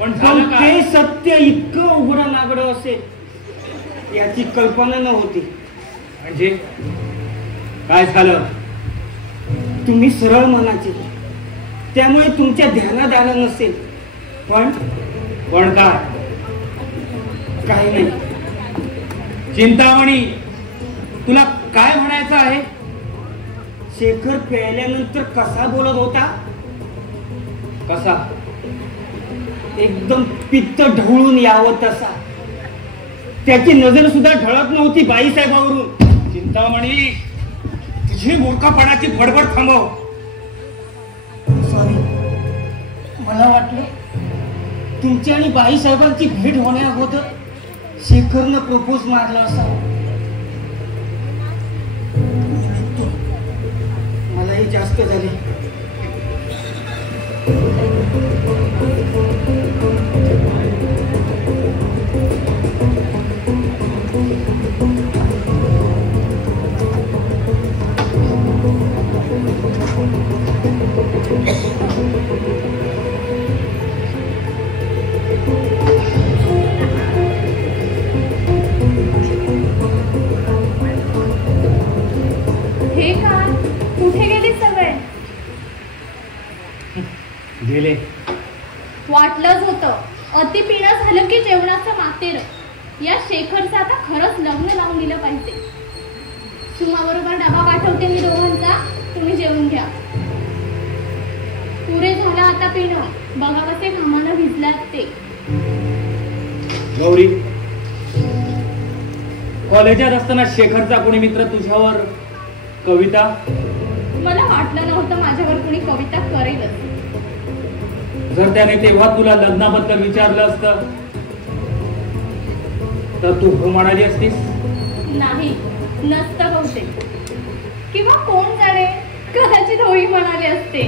पण ते सत्य इतकं उघडं नागडं असेल याची कल्पना नव्हती. म्हणजे काय झालं? तुम्ही सरळ मनाचे त्यामुळे तुमच्या ध्यानात आलं नसेल. पण काय? काही नाही. चिंतामणी, तुला काय म्हणायचं आहे? शेखर प्यायल्यानंतर कसा बोलत होता? कसा? एकदम पित्त ढवळून यावं तसा. त्याची नजर सुद्धा ढळत नव्हती बाईसाहेबावरून. चिंतामणी, तुझी मूर्खपणाची बडबड थांबव. सॉरी, मला वाटलं तुमची आणि बाईसाहेबांची भेट होण्याअगोदर शेखरनं प्रपोज मारला असावा. मलाही जास्त झाली. हे का? कुठे गेली सगळे? गेले. वाटलंच होतं. जेवणाचं मातेर या शेखरचं आता खरंच लग्न लावून दिलं पाहिजे. सुमाबरोबर डबा पाठवते मी दोघांचा, तुम्ही जेवून घ्या. पुरे झाला आता पिणं, बघा कसे घामानं भिजलात ते. गौरी, कॉलेजात असताना शेखरचा कोणी मित्र तुझ्यावर कविता? मला वाटलं नव्हतं माझ्यावर कोणी कविता करेलच. जर त्याने तेव्हा तुला लग्नाबद्दल विचारलं असतं तर तू हो म्हणाली असतीस? नाही, नसतं बहुतेक. किंवा कोण जाणे, कदाचित होई म्हणाले असते.